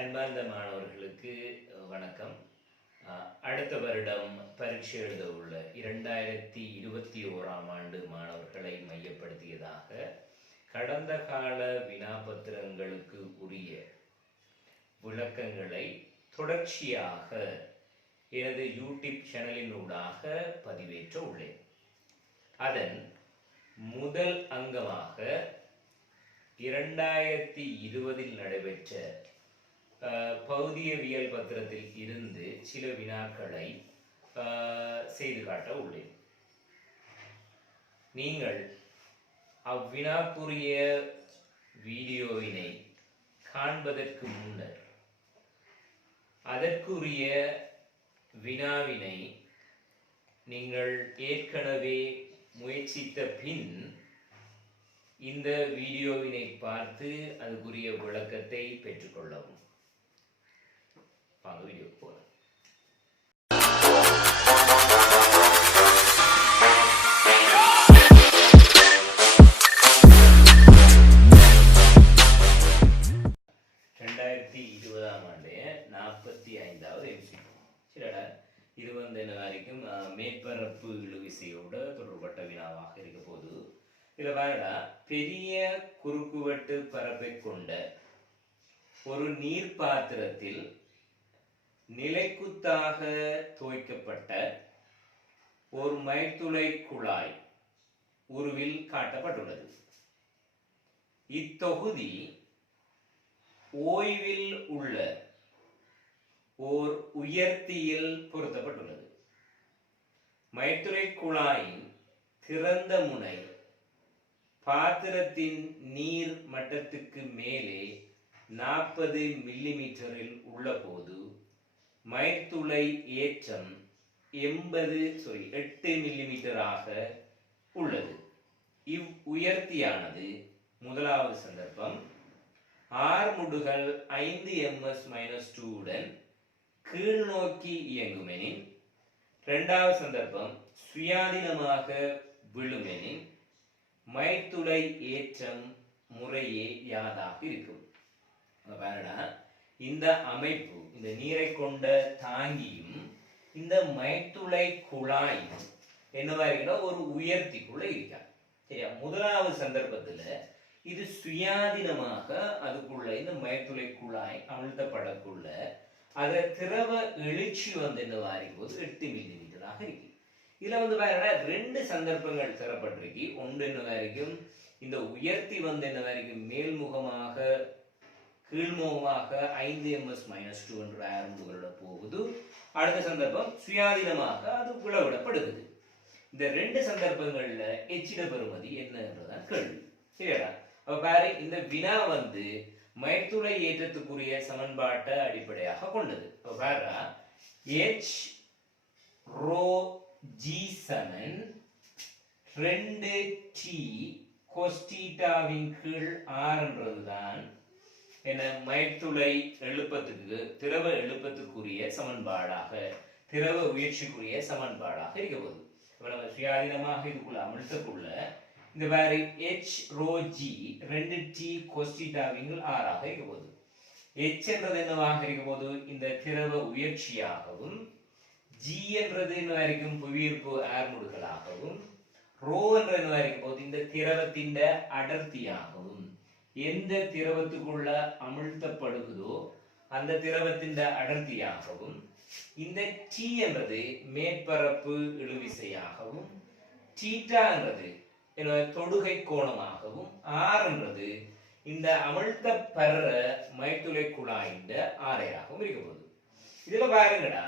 அன்பார்ந்த மாணவர்களுக்கு வணக்கம். அடுத்த வருடம் பரீட்சை எழுத உள்ள 2021ஆம் ஆண்டு மாணவர்களை மையப்படுத்தியதாக கடந்த கால வினாபத்திரங்களுக்கு உரிய விளக்கங்களை தொடர்ச்சியாக எனது யூடியூப் சேனலினூடாக பதிவேற்ற உள்ளேன். அதன் முதல் அங்கமாக 2020 நடைபெற்ற பௌதியவியல் பத்திரத்தில் இருந்து சில வினாக்களை செய்து காட்ட உள்ளேன். நீங்கள் அவ்வினாக்குரிய வீடியோவினை காண்பதற்கு முன்னர் அதற்குரிய வினாவினை நீங்கள் ஏற்கனவே முயற்சித்த பின் இந்த வீடியோவினை பார்த்து அதுக்குரிய விளக்கத்தை பெற்றுக்கொள்ளவும். வாங்க வீடியோ போகலாம். ஆண்டு 45வது எம்சிக்யூ. சரிடா, இது என்ன வரைக்கும் மேற்பரப்பு இழுவிசையோட தொடர்பட்ட வினாவாக இருக்க போது. இதுல பாருடா, பெரிய குறுக்குவெட்டு பரப்பை கொண்ட ஒரு நீர் பாத்திரத்தில் நிலைக்குத்தாக தோய்க்கப்பட்ட ஒரு மைத்துளை குழாய் உருவில் காட்டப்பட்டுள்ளது. இத்தொகுதி ஓய்வில் உள்ள ஓர் உயர்த்தியில் பொருத்தப்பட்டுள்ளது. மைத்துளை குழாயின் திறந்த முனை பாத்திரத்தின் நீர் மட்டத்துக்கு மேலே 40 மில்லிமீட்டரில் உள்ள போது மைத்துளை ஏற்றம் 8 மில்லிமீட்டராக உள்ளது. இவ் உயர்த்தியானது முதலாவது சந்தர்ப்பம் ஆர்முடுகள் 5 ms-2 உடன் கீழ் நோக்கி இயங்குமெனின், இரண்டாவது சந்தர்ப்பம் சுயாதீனமாக விழுமெனின் மைத்துளை ஏற்றம் முறையே யாதாக இருக்கும். இந்த அமைப்பு, இந்த நீரை கொண்ட தாங்கியும் இந்த மைத்துளை குழாயும் என்னவா இருக்குன்னா ஒரு உயர்த்திக்குள்ள இருக்கா. சரியா, முதலாவது சந்தர்ப்பத்துல இது சுயாதீனமாக அதுக்குள்ள இந்த மைத்துளை குழாய் அழுத்தப்படக்குள்ள அத திரவ எழுச்சி என்னவா இருக்கும் போது 8 மில்லிமீட்டராக இருக்கு. இதுல வேற ரெண்டு சந்தர்ப்பங்கள் தரப்பட்டிருக்கு. ஒன்று என்னவா இருக்கும், இந்த உயர்த்தி என்னவா இருக்கும் மேல்முகமாக கீழ்முகமாக 5 ms-2 என்ற ஆரம்புகளோட போகுது. அடுத்த சந்தர்ப்பம் சுயாதீனமாக அது விளவிடப்படுகிறது. இந்த ரெண்டு சந்தர்ப்பங்கள்ல எச்சிட பெறுமதி என்னன்றதான் கேள்வி. சரியா, அப்ப பாரு, இந்த வினா மைத்துளை ஏற்றத்துக்குரிய சமன்பாட்டை அடிப்படையாக கொண்டது. பாரு, h rho g சமன் 2t cos θவின் கீழ் r என்றதுதான் என்ன மைத்துளை எழுப்பத்துக்கு திரவ எழுப்பத்துக்குரிய சமன்பாடாக, திரவ உயர்ச்சிக்குரிய சமன்பாடாக இருக்க போகுது. இப்ப நம்ம சுயாதீனமாக இதுக்குள்ள அமிழ்த்தக்குள்ள இந்த வேறு h rho g 2t cos θவின் r ஆக இருக்க போகுது. h என்றது என்னவாக இருக்க போது இந்த திரவ உயர்ச்சியாகவும், g என்றது என்ன இருக்கும் புவியீர்ப்பு ஆர்முடுகளாகவும், rho என்றது என்ன இருக்க போது இந்த திரவத்தின் அடர்த்தியாகவும், எந்த திரவத்துக்குள்ள அமிழ்த்தப்படுகிறதோ அந்த திரவத்தின் அடர்த்தியாகவும், இந்த t என்றது மேற்பரப்பு இழுவிசையாகவும், θ என்றது தொடுகை கோணமாகவும், r என்றது இந்த அமிழ்த்தப்படுற மைத்துளை குழாயின் ஆரையாகவும் இருக்க போகுது. இதுல பாருங்கடா,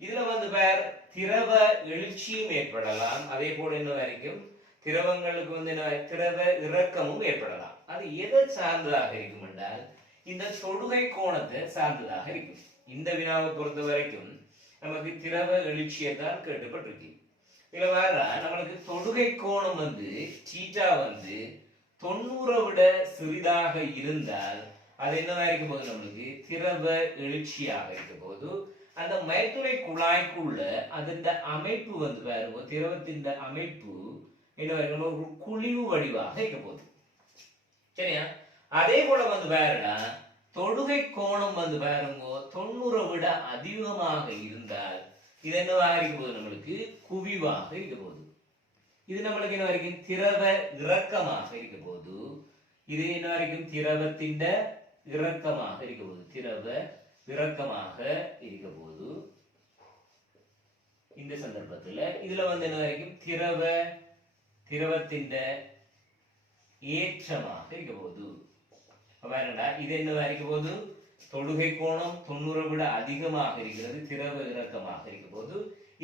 இதுல வேற திரவ எழுச்சியும் ஏற்படலாம். அதே போல என்ன வரைக்கும் திரவங்களுக்கு திரவ இறக்கமும் ஏற்படலாம். அது எதை சார்ந்ததாக இருக்கும் என்றால் இந்த தொடுகை கோணத்தை சார்ந்ததாக இருக்கும். இந்த வினாவை பொறுத்த வரைக்கும் நமக்கு திரவ எழுச்சியை தான் கேட்டுப்பட்டிருக்கு. இதுல வேற நம்மளுக்கு தொடுகை கோணம் θ 90 விட சிறிதாக இருந்தால் அது என்னவா இருக்க போது நம்மளுக்கு திரவ எழுச்சியாக இருக்க போது அந்த மைத்துளை குழாய்க்குள்ள அதன் அமைப்பு பாருங்க, திரவத்தின் அமைப்பு என்ன ஒரு குழிவு வடிவாக இருக்க போகுது. சரியா, அதே போல வேறடா தொடுகை கோணம் வந்து பாருங்க 90 விட அதிகமாக இருந்தால் இது என்னவாக இருக்க போகுது, நம்மளுக்கு குவிவாக இருக்க போகுது. இது நம்மளுக்கு என்ன வரைக்கும் திரவ இறக்கமாக இருக்க போது. இது என்ன வரைக்கும் திரவத்தின் இறக்கமாக இருக்க போது. திரவ இறக்கமாக இருக்க போது. இந்த சந்தர்ப்பத்தில் இதுல வந்து என்ன வரைக்கும் திரவத்தின் ஏற்றமாக இருக்க போது. வேறடா இது என்ன இருக்க போது, தொடுகை கோணம் 90 விட அதிகமாக இருக்கிறது, திரவ இறக்கமாக இருக்க போது.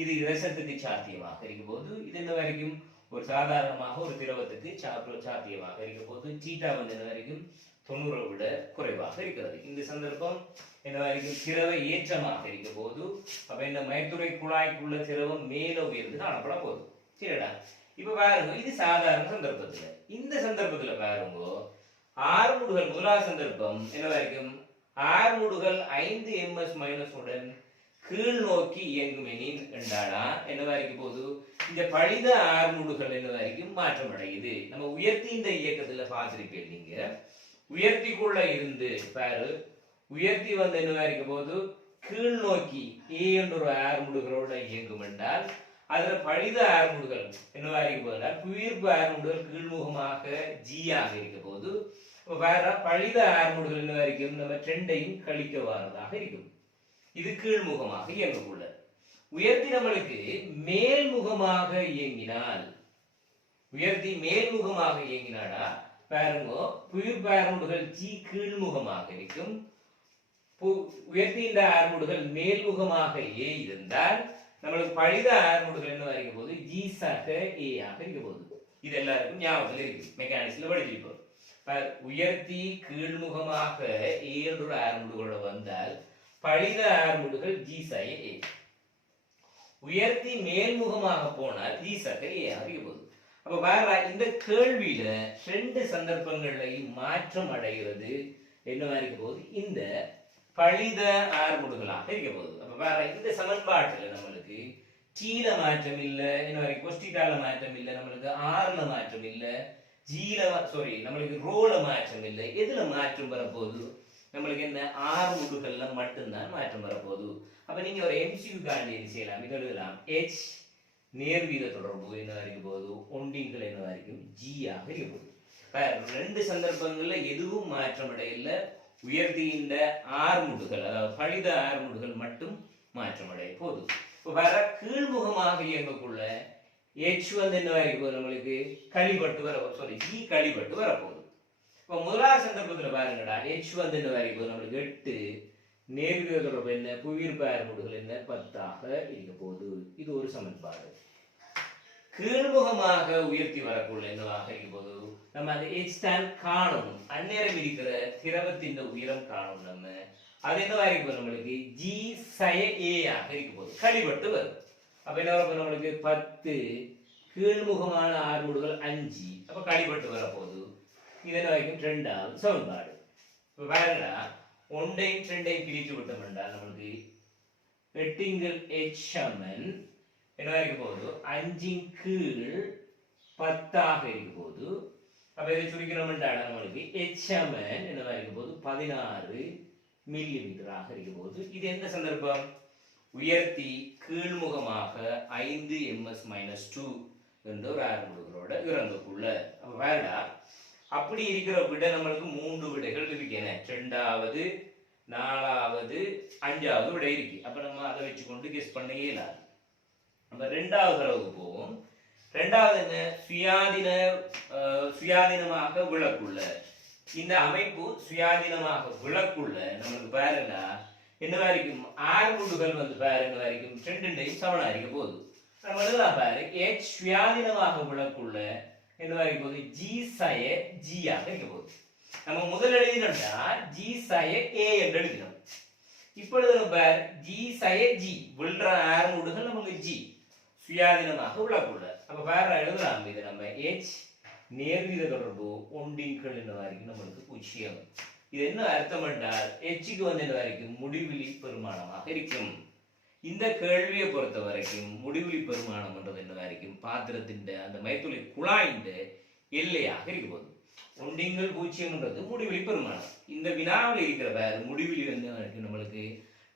இது இரசத்துக்கு சாத்தியமாக இருக்க போது. இது என்ன வரைக்கும் ஒரு சாதாரணமாக ஒரு திரவத்துக்கு சாத்தியமாக இருக்க போது. தீட்டா வந்து என்ன வரைக்கும் 90 விட குறைவாக இருக்கிறது. இந்த சந்தர்ப்பம் என்ன வரைக்கும் திரவ ஏற்றமாக இருக்க போது. அப்ப இந்த மைத்துறை குழாய்க்குள்ள திரவம் மேல உயர்ந்து காணப்பட போகுது. சரிடா, இப்ப பாருங்க, இது சாதாரண சந்தர்ப்பத்துல. இந்த சந்தர்ப்பத்துல பாருங்க, ஆறுமுடுகள் முதலாவது சந்தர்ப்பம் என்ன வரைக்கும் ஆறுமுடுகள் 5 ms- உடன் கீழ் நோக்கி இயங்கும் எனின் என்றாடா என்ன வரைக்கும் போது இந்த பழித ஆறுமுடுகள் என்ன வரைக்கும் மாற்றம் அடையுது. நம்ம உயர்த்தி இந்த இயக்கத்துல பார்த்திருப்பீங்க. நீங்க உயர்த்திக்குள்ள இருந்து பாரு, உயர்த்தி வந்து என்ன வரைக்கும் போது கீழ் நோக்கி ஏ என்ற ஒரு ஆறுமுடுகளோட இயங்கும் என்றால் அதுல பழித ஆறுமுடுகள் என்ன வரைக்கும் போதுனா குவிர்ப்பு ஆறுமுடுகள் கீழ்முகமாக ஜியாக இருக்க போது. வேற பழித ஆறுமுடுகள் என்ன வரைக்கும் நம்ம ட்ரெண்டையும் கழிக்க வாரதாக இருக்கும். இது கீழ்முகமாக இயங்கக்குள்ள. உயர்த்தி நம்மளுக்கு மேல்முகமாக இயங்கினால், உயர்த்தி மேல்முகமாக இயங்கினாடா பாருங்க, குவிர்ப்பு ஆறுமுடுகள் ஜி கீழ்முகமாக இருக்கும். உயர்த்தின்ற ஆறுமுடுகள் மேல்முகமாக ஏ இருந்தால் நம்மளுக்கு பழித ஆறுமுடுகள் என்ன வரைக்கும் போது ஜி சக ஏ ஆக இருக்க போகுது. இது எல்லாருக்கும் ஞாபகத்தில் இருக்கு, மெக்கானிக்ஸ்ல படிச்சிருப்போம். உயர்த்தி கீழ்முகமாக ஏ என்ற ஆறுமுடுகளோட வந்தால் பழித ஆறுமுடுகள் ஜி சக ஏ. உயர்த்தி மேல்முகமாக போனால் ஜி சக ஏ ஆக இருக்க போகுது. அப்ப பாருங்க, இந்த கேள்வியில 2 சந்தர்ப்பங்களையும் மாற்றம் அடைகிறது என்னவா இருக்க போகுது, இந்த பழித ஆறுமுடுகளாக இருக்க போகுது. அப்ப பாருங்க, இந்த சமன்பாட்டுல நம்மளுக்கு டீல மாற்றம் இல்ல, என்ன வரைக்கும் கொஸ்டிடால மாற்றம் இல்ல, நம்மளுக்கு ஆர்ல மாற்றம் இல்ல, ஜீல நம்மளுக்கு ரோல மாற்றம் இல்லை. எதுல மாற்றம் வரப்போகுது, நம்மளுக்கு என்ன ஆறுமுடுகள்ல மட்டும்தான் மாற்றம் வரப்போகுது. அப்ப நீங்க ஒரு MCQ காண்டி செய்யலாம், இது எழுதலாம் H நேர்வீத தொடர்பு என்ன வரைக்கும் போகுது, ஒண்டிங்கள் என்ன வரைக்கும் G ஆக இருக்க போகுது. 2 சந்தர்ப்பங்கள்ல எதுவும் மாற்றம் அடையல, உயர்த்தியின் ஆறுமுடுகள் அதாவது பழித ஆறுமுடுகள் மட்டும் மாற்றம் அடைய போகுது. இப்போ வர கீழ்முகமாக இயங்கக்குள்ள H வந்து என்ன வரைக்கும் போகுது, நம்மளுக்கு கழிபட்டு வர G கழிபட்டு வரப்போகுது. இப்போ முதலாவது சந்தர்ப்பத்தில் பாருங்கடா, H வந்து என்ன வரைக்கும் போகுது, நம்மளுக்கு 8, நேர்வித தொடர்பு என்ன புவியீர்ப்பு ஆறுமுடுகள் என்ன 10 ஆக இருக்க போகுது. இது ஒரு சமன்பாடு. கீழ்முகமாக உயர்த்தி வரக்குள்ள என்னவாக இருக்க போகுது, நம்ம அந்த H தான் காணும், அந்நேரம் இருக்கிற திரவத்தின் உயரம் காணும். நம்ம அது என்னவா இருக்க போகுது, நம்மளுக்கு G சய A ஆக இருக்க போகுது, கழிபட்டு வரும். அப்ப என்ன வர நம்மளுக்கு 10 கீழ்முகமான ஆறுமுடுகள் 5, அப்ப கழிபட்டு வரப்போகுது. இது என்ன வரைக்கும் 2வது சமன்பாடு. இப்ப பாருங்கடா, 1ஐயும் 2ஐயும் பிரித்து விட்டோம் என்றால் நம்மளுக்கு 8 H சமன் என்ன இருக்க போகுது 5 கீழ் 10 ஆக இருக்க போகுது. அப்ப இதை சுருக்கணும் என்றால் நம்மளுக்கு H சமன் என்ன இருக்க போகுது 16 மில்லிமீட்டர் ஆக இருக்க போகுது. இது எந்த சந்தர்ப்பம், உயர்த்தி கீழ்முகமாக 5 ms-2 என்ற ஒரு ஆறுமுடுகளோட இறங்கக்குள்ள. அப்ப வேறடா, அப்படி இருக்கிற விட நம்மளுக்கு 3 விடைகள் இருக்கேன், 2வது 4வது 5வது விடை இருக்கு. அப்ப நம்ம அதை வச்சு கொண்டு கெஸ் பண்ண இயலாது. நம்ம 2வது அளவுக்கு போவோம். 2வது என்ன, சுயாதீனமாக விளக்குள்ள. இந்த அமைப்பு சுயாதீனமாக விளக்குள்ள நம்மளுக்கு பாருங்க என்ன வரைக்கும் ஆறுமுடுகள் வந்து பாருங்க வரைக்கும் 2ண்டையும் சமனா இருக்க போகுது. நம்ம எழுதலாம் பாரு, H சுயாதீனமாக விளக்குள்ள என்ன வரைக்கும் போகுது G சய G ஆக இருக்க போகுது. நம்ம முதல் எழுதினோம்னா G சய A என்று எழுதினோம். இப்பொழுது நம்ம G சய G விழுற ஆறுமுடுகள் நமக்கு G சுயாதீனமாக விளக்குள்ள. அப்ப வேற எழுதலாம், இது நம்ம H நேர்வீத தொடர்பு ஒண்டிங்கள் என்ன வரைக்கும் நம்மளுக்கு 0. இது என்ன அர்த்தம் என்றால் Hக்கு வந்து என்ன வரைக்கும் முடிவிலி பெருமானமாக இருக்கும். இந்த கேள்வியை பொறுத்த வரைக்கும் முடிவிலி பெருமானம் என்றது என்ன வரைக்கும் பாத்திரத்தின் அந்த மைத்துளை குழாயின் எல்லையாக இருக்க போகுது. ஒண்டிங்கள் பூஜ்ஜியம்ன்றது முடிவிலி பெருமானம். இந்த வினாவில் இருக்கிற வேறு முடிவிலி வந்து நம்மளுக்கு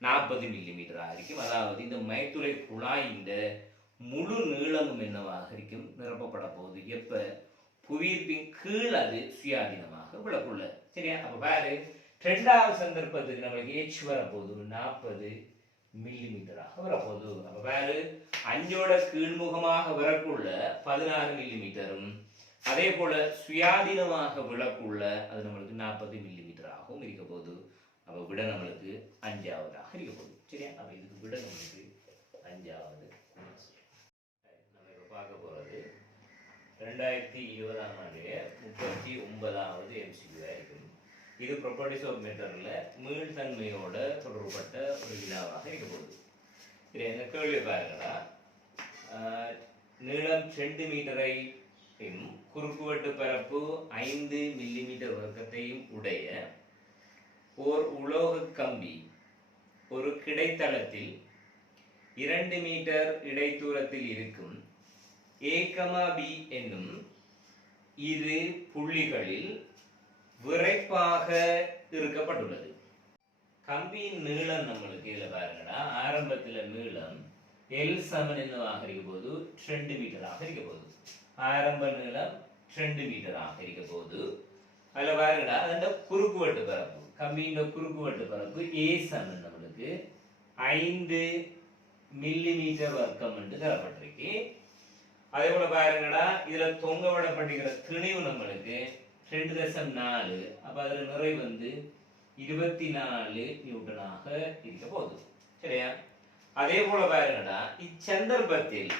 40 மில்லிமீட்டராக இருக்கும். அதாவது இந்த மைத்துளை குழாயின் முழு நீளமும் என்னவாக இருக்கும், நிரப்பப்பட போகுது. எப்ப புவியீர்ப்பின் கீழ் அது சுயாதீனமாக விழக்குள்ள. சரியா? அப்ப பாரு, இரண்டாவது சந்தர்ப்பத்துக்கு நம்மளுக்கு H வரப்போகுது 40 மில்லிமீட்டராக வரப்போகுது. அப்ப பாரு, 5ஓட கீழ்முகமாக வரக்குள்ள 16 மில்லிமீட்டரும், அதே போல சுயாதீனமாக விழக்குள்ள அது நம்மளுக்கு 40 மில்லிமீட்டராகவும் இருக்க போகுது. அப்ப விட நம்மளுக்கு 5ஆவதாக இருக்க போகுது. சரியா? அப்ப இதுக்கு விட நம்மளுக்கு 5ஆவது. நம்ம இப்ப பார்க்க போறது 2020ஆம் ஆண்டு 39வது MCQ இருக்கும். இது ப்ராப்பர்ட்டிஸ் ஆஃப் மெட்டர்ல மீள்தன்மையோட தொடர்புபட்ட ஒரு வினாவாக இருக்க போகுது. இது என்ன கேள்வி பாருங்களா, நீளம் 2 மீட்டரை குறுக்குவெட்டு பரப்பு 5 மில்லிமீட்டர் வர்க்கத்தையும் உடைய ஓர் உலோக கம்பி ஒரு கிடைத்தளத்தில் 2 மீட்டர் இடைத்தூரத்தில் இருக்கும் A, B என்னும் இரு புள்ளிகளில் விறைப்பாக இருக்கப்பட்டுள்ளது. கம்பியின் நீளம் நம்மளுக்கு இதுல பாருங்கடா, ஆரம்பத்துல நீளம் L சமன் என்னவாக இருக்க போது 2 மீட்டராக இருக்க போகுது. ஆரம்ப நீளம் 2 மீட்டராக இருக்க போது அதுல பாருங்கடா, அந்த குறுக்குவெட்டு பரப்பு, கம்பியின் குறுக்குவெட்டு பரப்பு A சமன் நம்மளுக்கு 5 மில்லிமீட்டர் வர்க்கம் என்று தரப்பட்டிருக்கு. அதே போல பாருங்கடா, இதுல தொங்க விடப்பட்டிருக்கிற திணிவு நம்மளுக்கு 2.4. அப்ப அதுல நிறை வந்து 24 நியூட்டனாக இருக்க போகுது. சரியா? அதே போல பாருங்கடா, இச்சந்தர்ப்பத்தில்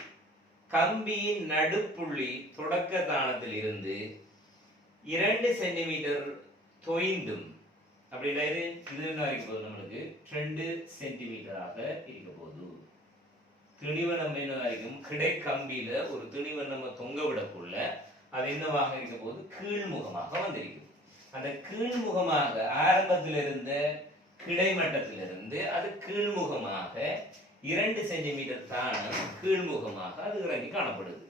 கம்பியின் நடுப்புள்ளி தொடக்க தானத்தில் இருந்து 2 சென்டிமீட்டர் தொய்ந்தும், அப்படின்னா இது என்ன இருக்க போகுது, நம்மளுக்கு 2 சென்டிமீட்டராக இருக்க போகுது. திணிவை நம்ம என்ன இருக்கும், கிடை கம்பியில ஒரு திணிவை நம்ம தொங்க விடக்குள்ள அது என்னவாக இருக்க போது கீழ்முகமாக வந்திருக்கும். அந்த கீழ்முகமாக ஆரம்பத்தில் இருந்த கிடைமட்டத்திலிருந்து அது கீழ்முகமாக 2 சென்டிமீட்டர் தானம் கீழ்முகமாக அது இறங்கி காணப்படுது.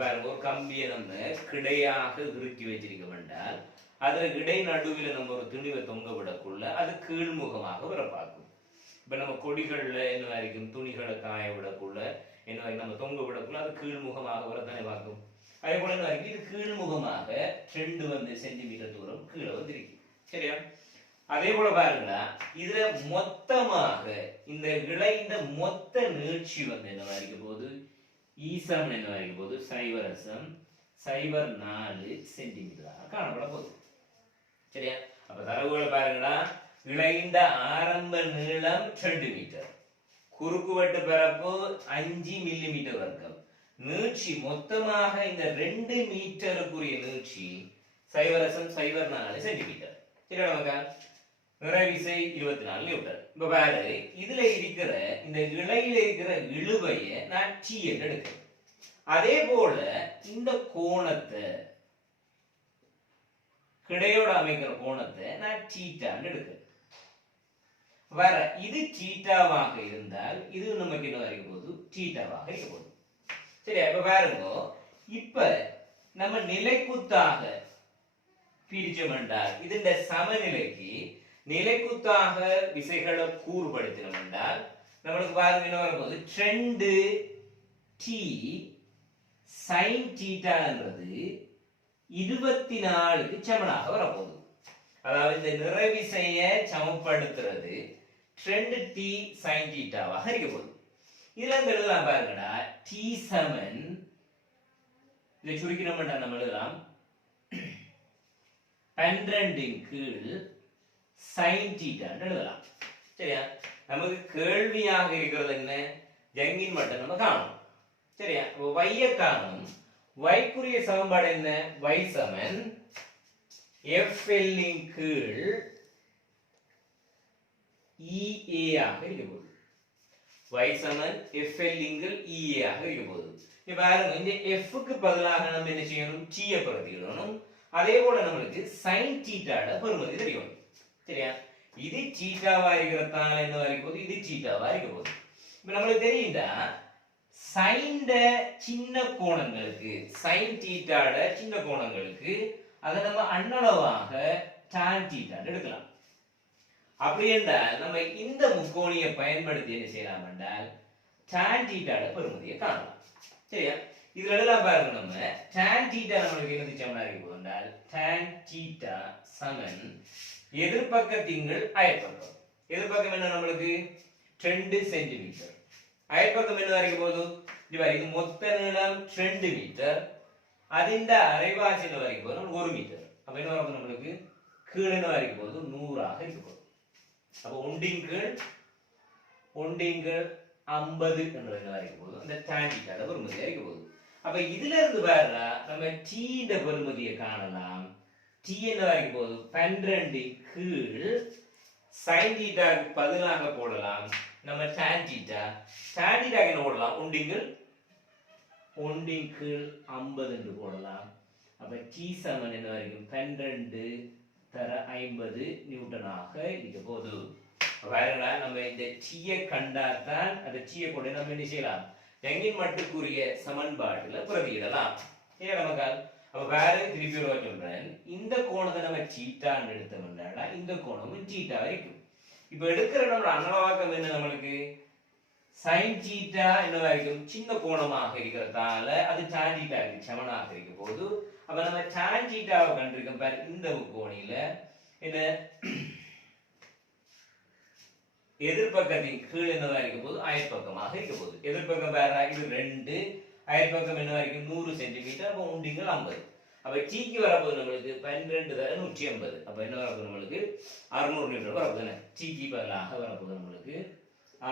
பாருங்க, ஒரு கம்பியை நம்ம கிடையாக இறுக்கி வச்சிருக்க வேண்டால் அதுல இடை நடுவில் நம்ம ஒரு துணிவை தொங்க விடக்குள்ள அது கீழ்முகமாக வர பார்க்கும். இப்ப நம்ம கொடிகள்ல என்ன இருக்கும், துணிகளை காய விடக்குள்ள என்ன நம்ம தொங்க விடக்குள்ள அது கீழ்முகமாக வரத்தானே பார்க்கும். அதே போல என்ன இது கீழ்முகமாக 2 சென்டிமீட்டர் தூரம் கீழே வந்திருக்கு. சரியா? அதே போல பாருங்களா, இதுல மொத்தமாக இந்த இழைந்த மொத்த நீட்சி என்னவா இருக்க போது ஈசம் என்னவா இருக்க போது 0.04 சென்டிமீட்டராக காணப்பட போகுது. சரியா? அப்ப தரவுகளை பாருங்களா, இழைந்த ஆரம்ப நீளம் 2 மீட்டர், குறுக்குவெட்டு பரப்பு 5 மில்லிமீட்டர் வர்க்கம், நீட்சி மொத்தமாக இந்த 2 மீட்டருக்குரிய நீட்சி 0.04 சென்டிமீட்டர். சரியா? நமக்கா நிறைவிசை 24 நியூட்டன். இப்ப பாரு, இதுல இருக்கிற இந்த இழையில இருக்கிற இழுவைய நான் T என்று எடுக்கிறேன். அதே போல இந்த கோணத்தை, கிடையோட அமைக்கிற கோணத்தை நான் தீட்டான்னு எடுக்கிறேன். வேற இது தீட்டாவாக இருந்தால் இது நமக்கு என்ன இருக்க போகுது, தீட்டாவாக இருக்க போகுது. சரியா? இப்ப பாருங்க, இப்ப நம்ம நிலைக்குத்தாக பிரிச்சோம் என்றால் இதுண்ட சமநிலைக்கு நிலைக்குத்தாக விசைகளை கூறுபடுத்தினோம் என்றால் நம்மளுக்கு பாருங்க என்ன வரப்போகுது, 2t sin தீட்டான்றது 24க்கு சமனாக வரப்போகுது. அதாவது இந்த நிறைவிசையை சமப்படுத்துறது 2t sin தீட்டாவாக இருக்க போகுது. இதுல எழுதலாம் பாருங்கடா, t சமன் இதை சுருக்கினோம் நம்ம எழுதலாம் 12 கீழ் sin தீட்டான்னு எழுதலாம். சரியா? நமக்கு கேள்வியாக இருக்கிறது என்ன, ஜங்கின் மட்டும் நம்ம காணும். சரியா? y காணும். y-க்குரிய சமன்பாடு என்ன, y சமன் FL இன் கீழ் EA ஆக இருக்க போகுது. y சமன் FL இன் கீழ் EA ஆக இருக்க போகுது. இப்ப பாருங்க, இந்த f க்கு பதிலாக நம்ம என்ன செய்யணும், t ஐ பிரதியிடணும். அதே போல நம்மளுக்கு sin தீட்டாட பெருமதி தெரியும். சரியா? இது தீட்டாவா இருக்கிறதால என்ன இருக்க போகுது, இது தீட்டாவா இருக்க போகுது. இப்ப நம்மளுக்கு தெரியும்டா, sin சின்ன கோணங்களுக்கு, sin தீட்டாட சின்ன கோணங்களுக்கு அதை நம்ம அண்ணளவாக tan θ எடுக்கலாம். அப்படி என்றால் நம்ம இந்த முக்கோணியை பயன்படுத்தி என்ன செய்யலாம் என்றால் tan θ பெறுமதியை காணலாம். சரியா? இதுல எல்லாம் பாருங்க, நம்ம tan θ நம்மளுக்கு என்ன சமனா இருக்க போகுது என்றால் tan θ சமன் எதிர்பக்கத்திங்கள் அயற்பக்கம். எதிர்பக்கம் என்ன நம்மளுக்கு 2 சென்டிமீட்டர். அயற்பக்கம் என்ன இருக்க போகுது? இது மொத்த நீளம் 2 மீட்டர். அதிண்ட அரைவாசி என்ன வரைக்கும் போது 1 மீட்டர். அப்ப என்ன வரும் நம்மளுக்கு கீழே என்ன வரைக்கும் போது 100 ஆக இருக்க போகுது. அப்ப ஒண்டிங்கள் 50 என்ற என்ன வரைக்கும் போது அந்த tan θ பெறுமதியா இருக்க போகுது. அப்ப இதுல இருந்து பாருங்க, நம்ம t இந்த பெறுமதியை காணலாம். t என்ன வரைக்கும் போது 12 கீழ் sin θ பதிலாக போடலாம். நம்ம tan θ என்ன போடலாம்? ஒண்டின் கீழ் 50 என்று போடலாம். அப்ப t சமன் என்ன வரைக்கும் 12 தர 50 நியூட்டனாக இருக்க போகுது. பாருங்க, நம்ம இந்த t கண்டாதான் அந்த t கொண்டு நம்ம என்ன செய்யலாம்? யங்கின் மட்டுக்குரிய சமன்பாட்டுல பிரதியிடலாம். ஏன் நமக்கு அப்ப வேற திருப்பி சொல்றேன், இந்த கோணத்தை நம்ம θ எடுத்தோம்னா இந்த கோணமும் θ இருக்கும். இப்ப எடுக்கிற நம்ம அண்ணளவாக்கம் என்ன நம்மளுக்கு sin θ என்ன வரைக்கும் சின்ன கோணமாக இருக்கிறதால அது tan θ க்கு சமனாக இருக்க போது. அப்ப நம்ம tan θ வை கண்டிருக்கோம் பாரு, இந்த கோணில என்ன எதிர்பக்கத்தின் கீழ் என்னவா இருக்க போது அயற்பக்கமாக இருக்க போது. எதிர்பக்கம் வேற இது 2, அயற்பக்கம் என்ன வரைக்கும் 100 சென்டிமீட்டர். அப்ப ஒண்டிங்கள் 50. அப்ப டீக்கு வரப்போது நம்மளுக்கு 12 தர 150. அப்ப என்ன வரப்போது நம்மளுக்கு 600 நியூட்டன் வரப்போது. டீக்கு பதிலாக வரப்போது நம்மளுக்கு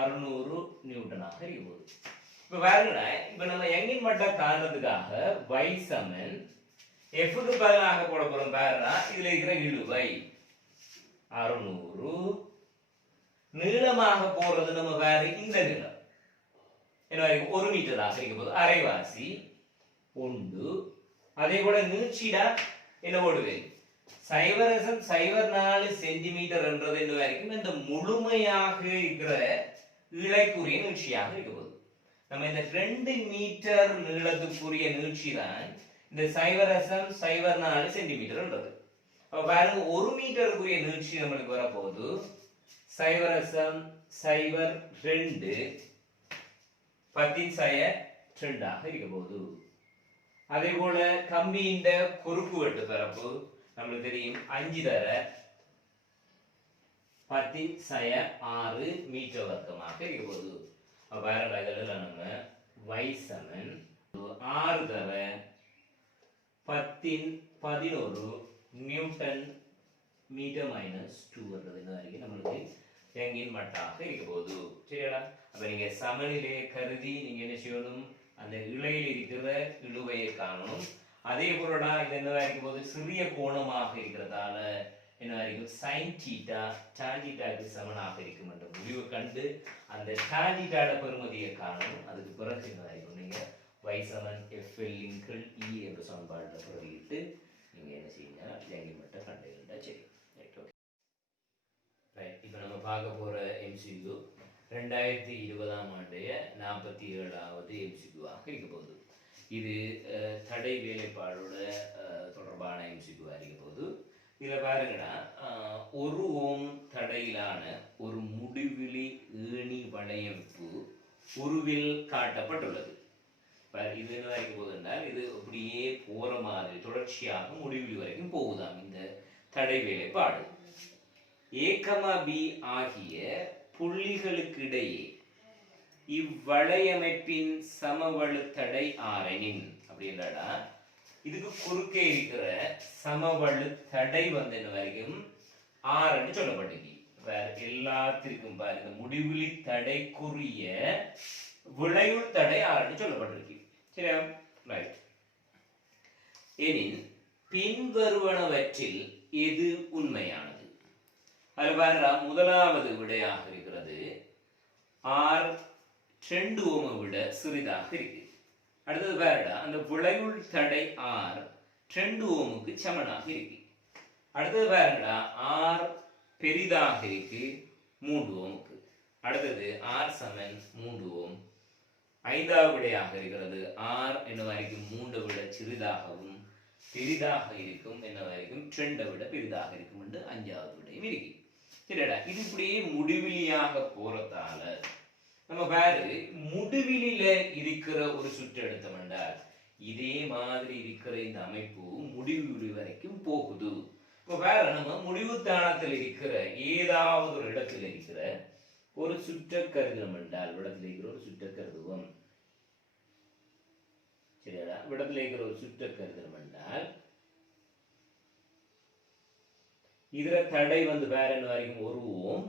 600 நியூட்டனாக இருக்க போகுது. இப்ப பாருங்க, இப்ப நம்ம யங்கின் மட்டம் காண்றதுக்காக y சமன் f க்கு பதிலாக போட போறோம். பாருங்க, இதுல இருக்கிற இழுவை 600 நீளமாக போறது நம்ம வேற இந்த நீளம் என்ன வரைக்கும் 1 மீட்டராக இருக்க போகுது. அரைவாசி 1. அதே போல நீட்சிடா என்ன போடுவேன் 0.04 சென்டிமீட்டர் என்றது என்ன வரைக்கும் இந்த முழுமையாக இருக்கிற இழைக்குரிய நீட்சியாக இருக்க போகுது. நம்ம இந்த 2 மீட்டர் நீளத்துக்குரிய நீட்சி தான் இந்த 0.04 சென்டிமீட்டர் என்றது. அப்ப பாருங்க, 1 மீட்டருக்குரிய நீட்சி நம்மளுக்கு வரப்போகுது 0.02 10/2 ஆக இருக்க போகுது. அதே போல கம்பியின் குறுக்கு வெட்டு பரப்பு நம்மளுக்கு தெரியும் 5 தர 10/6 மீட்டர் வர்க்கமாக இருக்க போகுது. அப்ப இதெல்லாம் நம்ம y சமன் 6 தர 10/11 நியூட்டன் மீட்டர் -2 என்றது என்ன வரைக்கும் நம்மளுக்கு யங்கின் மட்டாக இருக்க போகுது. சரியா? அப்ப நீங்க சமநிலையை கருதி நீங்க என்ன செய்யணும்? அந்த இழையில் இருக்கிற இழுவையை காணணும். அதே போலடா இது என்ன வரைக்கும் போது சிறிய கோணமாக இருக்கிறதால என்ன வரைக்கும் sin θ tan θ க்கு சமனாக இருக்கும் என்ற முடிவு கண்டு அந்த tan θ பெறுமதியை காணணும். அதுக்கு பிறகு என்ன வரைக்கும் நீங்க y சமன் FL இன்கீழ் E என்ற சமன்பாடுல பிரதியிட்டு நீங்க என்ன செய்யுங்க? யங்கின் மட்டம் கண்டுபிடிச்சா சரி. Right, okay. ரைட், இப்போ நம்ம பார்க்க போற MCQ 2020ஆம் ஆண்டு 47வது MCQ-ஆக இருக்க போகுது. இது தடை வேலைப்பாடோட தொடர்பான MCQ-ஆக இருக்க போகுது. இதுல பாருங்கன்னா 1 ஓம் தடையிலான ஒரு முடிவிலி ஏணி வளையமைப்பு உருவில் காட்டப்பட்டுள்ளது. இது என்ன வரைக்கும் போகுதுன்றால் இது அப்படியே போற மாதிரி தொடர்ச்சியாக முடிவிலி வரைக்கும் போகுதாம் இந்த தடை வேலைப்பாடு. A, B ஆகிய புள்ளிகளுக்கு இடையே இவ்வளையமைப்பின் சமவெளி தடை ஆரெனின் அப்படின்றா இதுக்கு குறுக்கே இருக்கிற சமவெளி தடை வந்து என்ன வரைக்கும் ஆறுன்னு சொல்லப்பட்டிருக்கு. வேற எல்லாத்திற்கும் பாரு இந்த முடிவிலி தடைக்குரிய விளைவுள் தடை ஆறுன்னு சொல்லப்பட்டிருக்கு. சரியா? ரைட். எனின் பின்வருவனவற்றில் எது உண்மையானது? அது பாருங்க, முதலாவது விடையாக இருக்கிறது R 2 ஓமை விட சிறிதாக இருக்கு. அடுத்தது பாருடா, அந்த விளைவுள் தடை R 2 ஓமுக்கு சமனாக இருக்கு. அடுத்தது பாருங்கடா, R பெரிதாக இருக்கு 3 ஓமுக்கு. அடுத்தது R சமன் 3 ஓம். ஐந்தாவது விடையாக இருக்கிறது R என்ன வரைக்கும் 3 விட சிறிதாகவும் பெரிதாக இருக்கும் என்னவா இருக்கும், 2 விட பெரிதாக இருக்கும் என்று 5வது விடையும் இருக்கு. சரிடா, இது இப்படியே முடிவிலியாக போறதால நம்ம பாரு முடிவிலில இருக்கிற ஒரு சுற்று எடுத்தோம் என்றால் இதே மாதிரி இருக்கிற இந்த அமைப்பு முடிவு வரைக்கும் போகுது. இப்போ வேற நம்ம முடிவு தானத்தில் இருக்கிற ஏதாவது ஒரு இடத்துல இருக்கிற ஒரு சுற்ற கருதும் என்றால் இடத்துல இருக்கிற ஒரு சுற்ற கருதுவோம். சரியா, இடத்துல இருக்கிற ஒரு சுற்ற கருதும் என்றால் இதுல தடை வந்து வேற என்ன வரைக்கும் 1 ஓம்,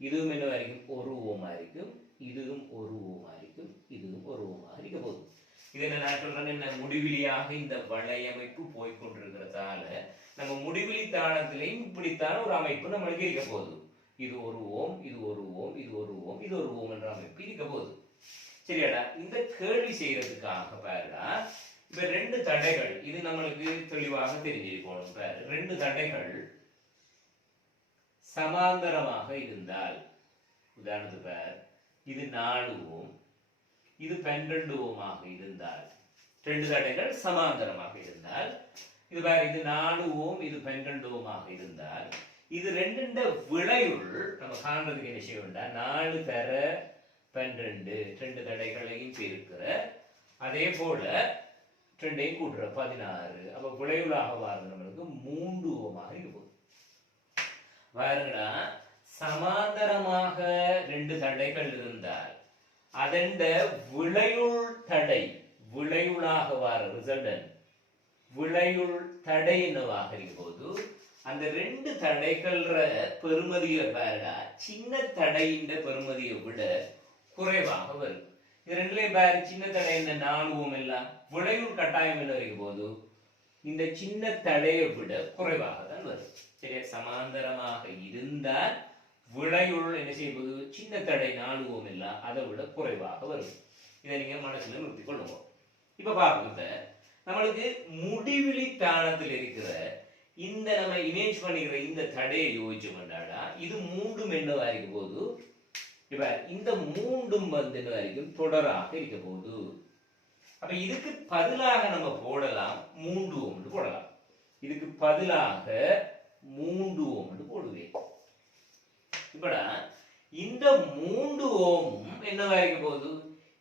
இதுவும் என்ன வரைக்கும் 1 ஓமா இருக்கும், இதுவும் 1 ஓமா இருக்கும், இதுவும் 1 ஓமா இருக்க போகுது. இது என்ன நான் சொல்றேன், என்ன முடிவிலியாக இந்த வளையமைப்பு போய்கொண்டிருக்கிறதால நம்ம முடிவிலி தானத்திலையும் இப்படித்தான் ஒரு அமைப்பு நம்மளுக்கு இருக்க போகுது. இது 1 ஓம், இது 1 ஓம், இது 1 ஓம், இது 1 ஓம் என்ற அமைப்பு இருக்க போகுது. சரியாடா, இந்த கேள்வி செய்யறதுக்காக பாருடா, இப்ப 2 தடைகள் இது நம்மளுக்கு தெளிவாக தெரிஞ்சிருக்கணும். பாரு, 2 தடைகள் சமாந்தரமாக இருந்தால், உதாரணத்துக்கு பார், இது 4 ஓம், இது 12 ஓமாக இருந்தால், 2 தடைகள் சமாந்தரமாக இருந்தால், இது பார், இது 4 ஓம், இது 12 ஓமாக இருந்தால், இது 2 விளையுள் நம்ம காண்றதுக்கு என்ன செய்ய வேண்டாம், 4 தர 12 2 தடைகளையும் பெருக்கிற, அதே போல 2ஐயும் கூட்டுற 16. அப்ப விளைவுளாக வாரது நம்மளுக்கு 3 ஓமாக இருக்கும். பாருங்கடா, சமாந்தரமாக 2 தடைகள் இருந்தால் அதன் விளையுள் தடை, விளையுளாக வார ரிசல்டன்ட் விளையுள் தடை என்னவாக இருக்கும் போது அந்த 2 தடைகள் பெருமதியை பாருடா சின்ன தடையின் பெருமதியை விட குறைவாக வரும். இது 2லயும் பாரு, சின்ன தடை என்ன 4 ஓம் எல்லாம், விளையுள் கட்டாயம் என்ன வரைக்கும் போது இந்த சின்ன தடையை விட குறைவாக தான் வரும். சரியா, சமாந்தரமாக இருந்தால் விளையுள் என்ன செய்வது, சின்ன தடை 4 ஓம் இல்ல அதை விட குறைவாக வரும். இதை நீங்க மனசுல நிறுத்திக் கொள்ளுவோம். இப்ப பாருங்க, நம்மளுக்கு முடிவிலி தானத்தில் இருக்கிற இந்த நம்ம இமேஜ் பண்ணிக்கிற இந்த தடையை யோசிச்சோம்டாடா, இது 3 என்னவா இருக்க போது, இப்ப இந்த 3 வந்து என்ன வரைக்கும் தொடராக இருக்க போது. அப்ப இதுக்கு பதிலாக நம்ம போடலாம் 3 ஓம் போடலாம். இதுக்கு பதிலாக 3 ஓம் போடுவேன். இப்படா இந்த 3 ஓமும் என்னவா இருக்க போகுது,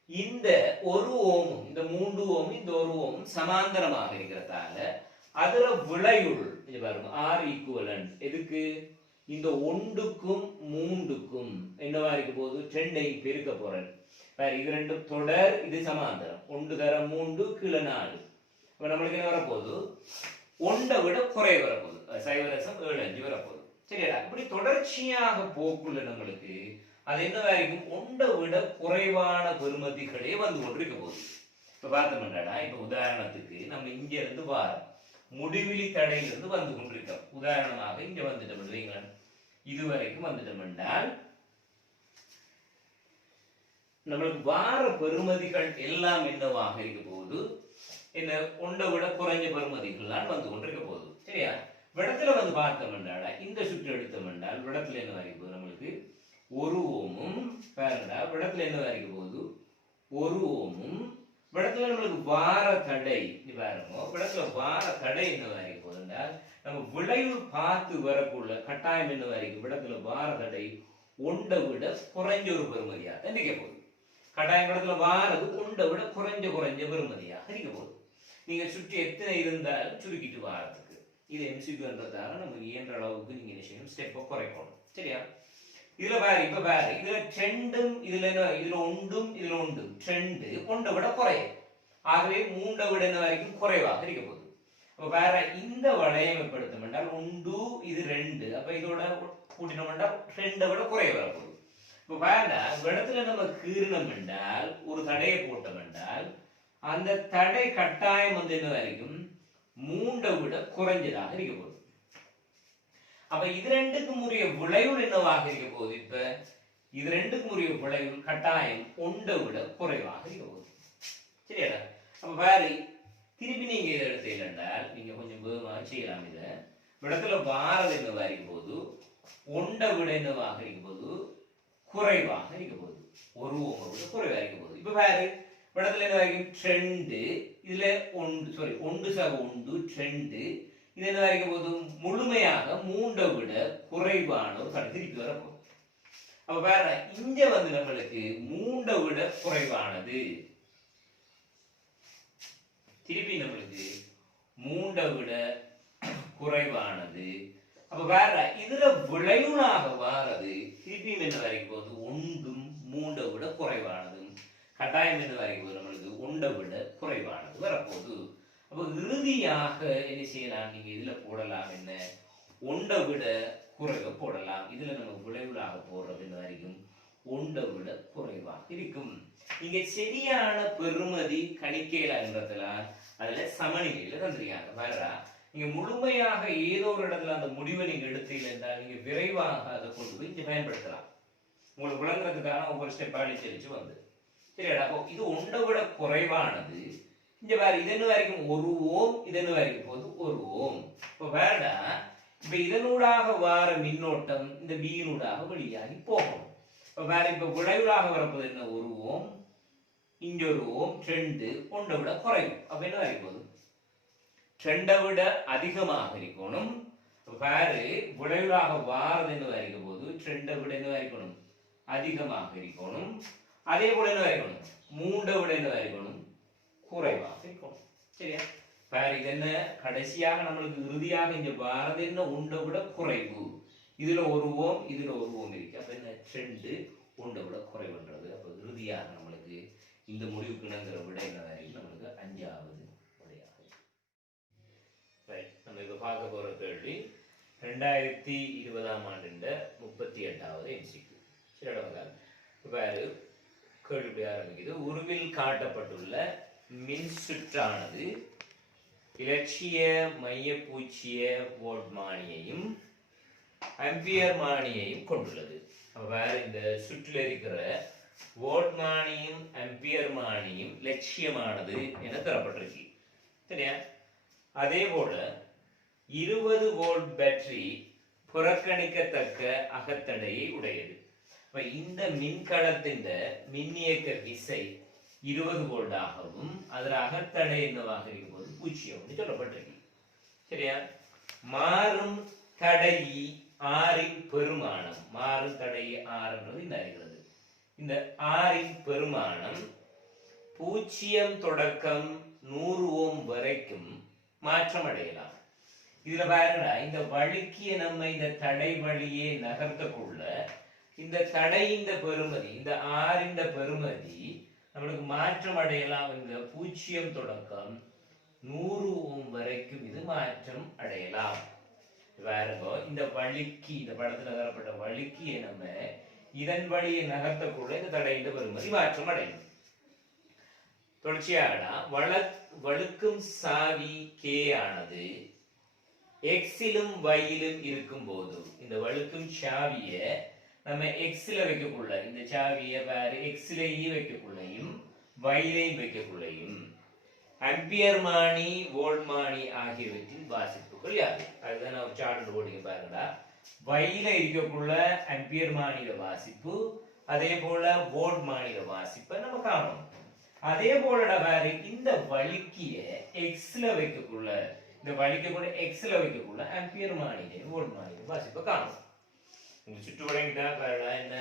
இந்த 1 ஓமும் இந்த 3 ஓமும் இந்த 1 ஓமும் சமாந்தரமாக இருக்கிறதால அதுல விளையுள் இது பாருங்க R ஈக்குவலன்ட் எதுக்கு, இந்த 1க்கும் 3க்கும் என்னவா இருக்க போகுது, 2ஐயும் பெருக்க போறேன். இது 2 தொடர், இது சமாந்தரம், 1 தர 3 கீழே 4. அப்ப நம்மளுக்கு என்ன வரப்போகுது, 1 விட குறை வரப்போகுது, 0.75 வரப்போகுது. சரியா, இப்படி தொடர்ச்சியாக போக்குள்ள நம்மளுக்கு அது என்னவா இருக்கும், 1 விட குறைவான பெறுமதிகளே வந்து கொண்டிருக்க போகுது. இப்ப பார்த்தோம்டாடா, இப்ப உதாரணத்துக்கு நம்ம இங்க இருந்து வாரம் முடிவிலி தடையிலிருந்து வந்து கொண்டிருக்கோம். உதாரணமாக இங்க வந்துட்டோம் வைங்களேன், இதுவரைக்கும் வந்துட்டோம் என்றால் நம்மளுக்கு வார பெறுமதிகள் எல்லாம் என்னவாக இருக்க போகுது, என்ன 1 விட குறைஞ்ச பெறுமதிகள் வந்து கொண்டிருக்க போகுது. சரியா, விடத்துல வந்து பார்த்தோம் என்றால் இந்த சுற்று எடுத்தோம் என்றால் விடத்துல என்ன வரைக்கும் போகுது, நம்மளுக்கு 1 ஓமும் பாருங்கடா, விடத்துல என்ன வரைக்கும் போகுது 1 ஓமும், விடத்துல நம்மளுக்கு வார தடை பாருங்க, விடத்துல வார தடை என்ன வரைக்கும் போகுது என்றால் நம்ம விளைவுள் பார்த்து வரக்குள்ள கட்டாயம் என்ன வரைக்கும் விடத்துல வார தடை 1 விட குறைஞ்ச ஒரு பெறுமதியாக நிற்க போகுது. கட்டாயம் விடத்துல வாரது 1 விட குறைஞ்ச பெறுமதியாக இருக்க போகுது. நீங்க சுற்றி எத்தனை இருந்தாலும் சுருக்கிட்டு வாரத்துக்கு இது எம்சிக்யூன்றதால நம்ம இயன்ற அளவுக்கு நீங்க என்ன செய்யணும், ஸ்டெப்பை குறைக்கணும். சரியா, இதுல பாரு, இப்ப பாரு, இதுல 2ம் இதுல என்ன, இதுல 1ம் இதுல 1ம் 2 1 விட குறையும். ஆகவே 3 விட என்ன வரைக்கும் குறைவாக இருக்க போகுது. அப்ப வேற இந்த வளையம் ஏற்படுத்தும் என்றால் 1 இது 2, அப்ப இதோட கூட்டினோம் என்றால் 2 விட குறைய வரப்போகுது. இப்ப வேண்டா இடத்துல நம்ம கீறினம் என்றால் ஒரு தடையை போட்டோம் என்றால் அந்த தடை கட்டாயம் வந்து என்ன வரைக்கும் 3 விட குறைஞ்சதாக இருக்க போகுது. அப்ப இது 2க்கும் உரிய விளைவுள் என்னவாக இருக்க போகுது, இப்ப இது 2க்கும் உரிய விளைவுள் கட்டாயம் 1 விட குறைவாக இருக்க போகுது. சரியா, அப்ப பாரு திருப்பி நீங்க இதை எடுத்தீங்க என்றால் நீங்க கொஞ்சம் வேகமாக செய்யலாம். இத இடத்துல வாரது என்னவா இருக்க போது 1 விட என்னவாக இருக்க போது குறைவாக இருக்க போகுது, 1 ஓமை விட குறைவாக இருக்க போகுது. இப்ப பாரு படத்துல என்ன வரைக்கும் ட்ரெண்டு, இதுல ஒன்று சக ஒன்று ட்ரெண்டு, இது என்ன வரைக்கும் போது முழுமையாக மூண்டை விட குறைவான ஒரு தடை திருப்பி வரப்போகுது. அப்ப வேற இங்க வந்து நம்மளுக்கு மூண்டை விட குறைவானது, திருப்பி நம்மளுக்கு மூண்டை விட குறைவானது. அப்ப வேற இதுல விளைவுளாக வாரது திருப்பியும் என்ன வரைக்கும் போது ஒன்றும் மூண்டை விட குறைவானதும் கட்டாயம் என்ன வரைக்கும் போது நம்மளுக்கு ஒன்றை விட குறைவானது வரப்போகுது. அப்ப இறுதியாக என்ன செய்யலாம், நீங்க இதுல போடலாம் என்ன ஒன்றை விட குறைவ போடலாம். இதுல நம்ம விளைவுளாக போடுறது என்ன வரைக்கும் ஒன்றை விட குறைவாக இருக்கும். நீங்க சரியான பெறுமதி கணிக்கையிலன்றதுலாம் அதுல சமநிலையில தந்துருக்காங்க. வேறா நீங்க முழுமையாக ஏதோ ஒரு இடத்துல அந்த முடிவை நீங்க எடுத்தீங்க என்றால் நீங்க விரைவாக அதை கொண்டு போய் இங்க பயன்படுத்தலாம். உங்களுக்கு விளங்குறதுக்கான ஒவ்வொரு ஸ்டெப் அழிச்சரிச்சு வந்து சரியாடா. அப்போ இது ஒன்றை விட குறைவானது. இங்க வேற இது என்ன வரைக்கும் 1 ஓம், இது என்ன வரைக்கும் போது 1 ஓம். இப்போ வேறடா இப்ப இதனூடாக வார மின்னோட்டம் இந்த பியினூடாக வெளியாகி போகும். இப்போ வேற இப்ப விளைவுளாக வரப்போது என்ன 1 ஓம், இங்க 1 ஓம், ட்ரெண்டு ஒன்றை விட குறையும். அப்ப என்ன வரைக்கும் போது ட்ரெண்டை விட அதிகமாக இருக்கணும். வேறு விளைவுளாக வாரது என்ன வரைக்கும் போது ட்ரெண்டை விட என்ன வரைக்கணும் அதிகமாக இருக்கணும். அதே போல என்ன வரைக்கணும் மூண்டை விட என்ன வரைக்கணும் குறைவாக இருக்கணும். சரியா? வேற இது என்ன கடைசியாக நம்மளுக்கு இறுதியாக இங்க வாரது என்ன ஒன்றை விட குறைவு. இதுல 1 ஓம், இதுல 1 ஓம் இருக்கு. அப்ப என்ன ட்ரெண்டு ஒன்றை விட குறைவுன்றது. அப்ப இறுதியாக நம்மளுக்கு இந்த முடிவுக்கு இணங்குற விட என்ன வரைக்கும் நம்மளுக்கு 5வது நம்ம இப்ப பார்க்க போற கேள்வி 2020ஆம் ஆண்டு 38வது MCQ. சரிடா? பாரு கேள்வி ஆரம்பிக்குது. உருவில் காட்டப்பட்டுள்ள மின் சுற்றானது இலட்சிய மைய பூச்சிய வோல்ட்மானியையும் ஆம்பியர் மானியையும் கொண்டுள்ளது. வேற இந்த சுற்றில் இருக்கிற வோல்ட்மானியும் ஆம்பியர் மானியும் லட்சியமானது என தரப்பட்டிருக்கு. சரியா? அதே போல 20 வோல்ட் பேட்டரி புறக்கணிக்கத்தக்க அகத்தடையை உடையது. இந்த மின்கலத்தின் மின்னியக்க விசை 20 வோல்ட் ஆகவும் அதுல அகத்தடை என்னவாக இருக்கும் போது 0 சொல்லப்பட்டிருக்கு. சரியா? மாறும் தடையி ஆறின் பெருமானம், மாறும் தடையி ஆறுன்றது இந்த அறிகிறது. இந்த ஆறின் பெருமானம் 0 தொடக்கம் 100 ஓம் வரைக்கும் மாற்றம் அடையலாம். இதுல பாருங்க, இந்த வழுக்கிய நம்ம இந்த தடை வழியே நகர்த்தக்குள்ள இந்த தடை இந்த பெருமதி இந்த ஆறின் பெருமதி நம்மளுக்கு மாற்றம் அடையலாம். இந்த 0 தொடக்கம் 100 ஓம் வரைக்கும் இது மாற்றம் அடையலாம். பாருங்க, இந்த வழுக்கி இந்த படத்துல தரப்பட்ட வழுக்கிய நம்ம இதன் வழியை நகர்த்தக்குள்ள இந்த தடை இந்த பெருமதி மாற்றம் அடையும். தொடர்ச்சியாடா வழுக்கும் சாவி கே ஆனது எக்ஸிலும் வையிலும் இருக்கும் போது இந்த வழுக்கும் சாவிய நம்ம எக்ஸ்ல வைக்கக்குள்ள இந்த சாவிய வேற எக்ஸ்லயும் வைக்கக்குள்ளையும் வையிலையும் வைக்கக்குள்ளையும் ஆம்பியர் மானி வோல்ட்மானி ஆகியவற்றின் வாசிப்புகள் யாரு? அதுதான் நான் ஒரு சார்ட் போடுங்க பாருங்கடா. வையில இருக்கக்குள்ள ஆம்பியர் மானியில வாசிப்பு, அதே போல வோல்ட்மானியில வாசிப்பை நம்ம காணணும். அதே போல வேற இந்த வழுக்கிய எக்ஸ்ல வைக்கக்குள்ள இந்த வழிக்க கூட எக்ஸ்ல வைக்கக்குள்ள ஆம்பியர் மானியில வோல்ட்மானியில வாசிப்பை காணணும். உங்க சுற்று வழங்கிட்டா பாருடா என்ன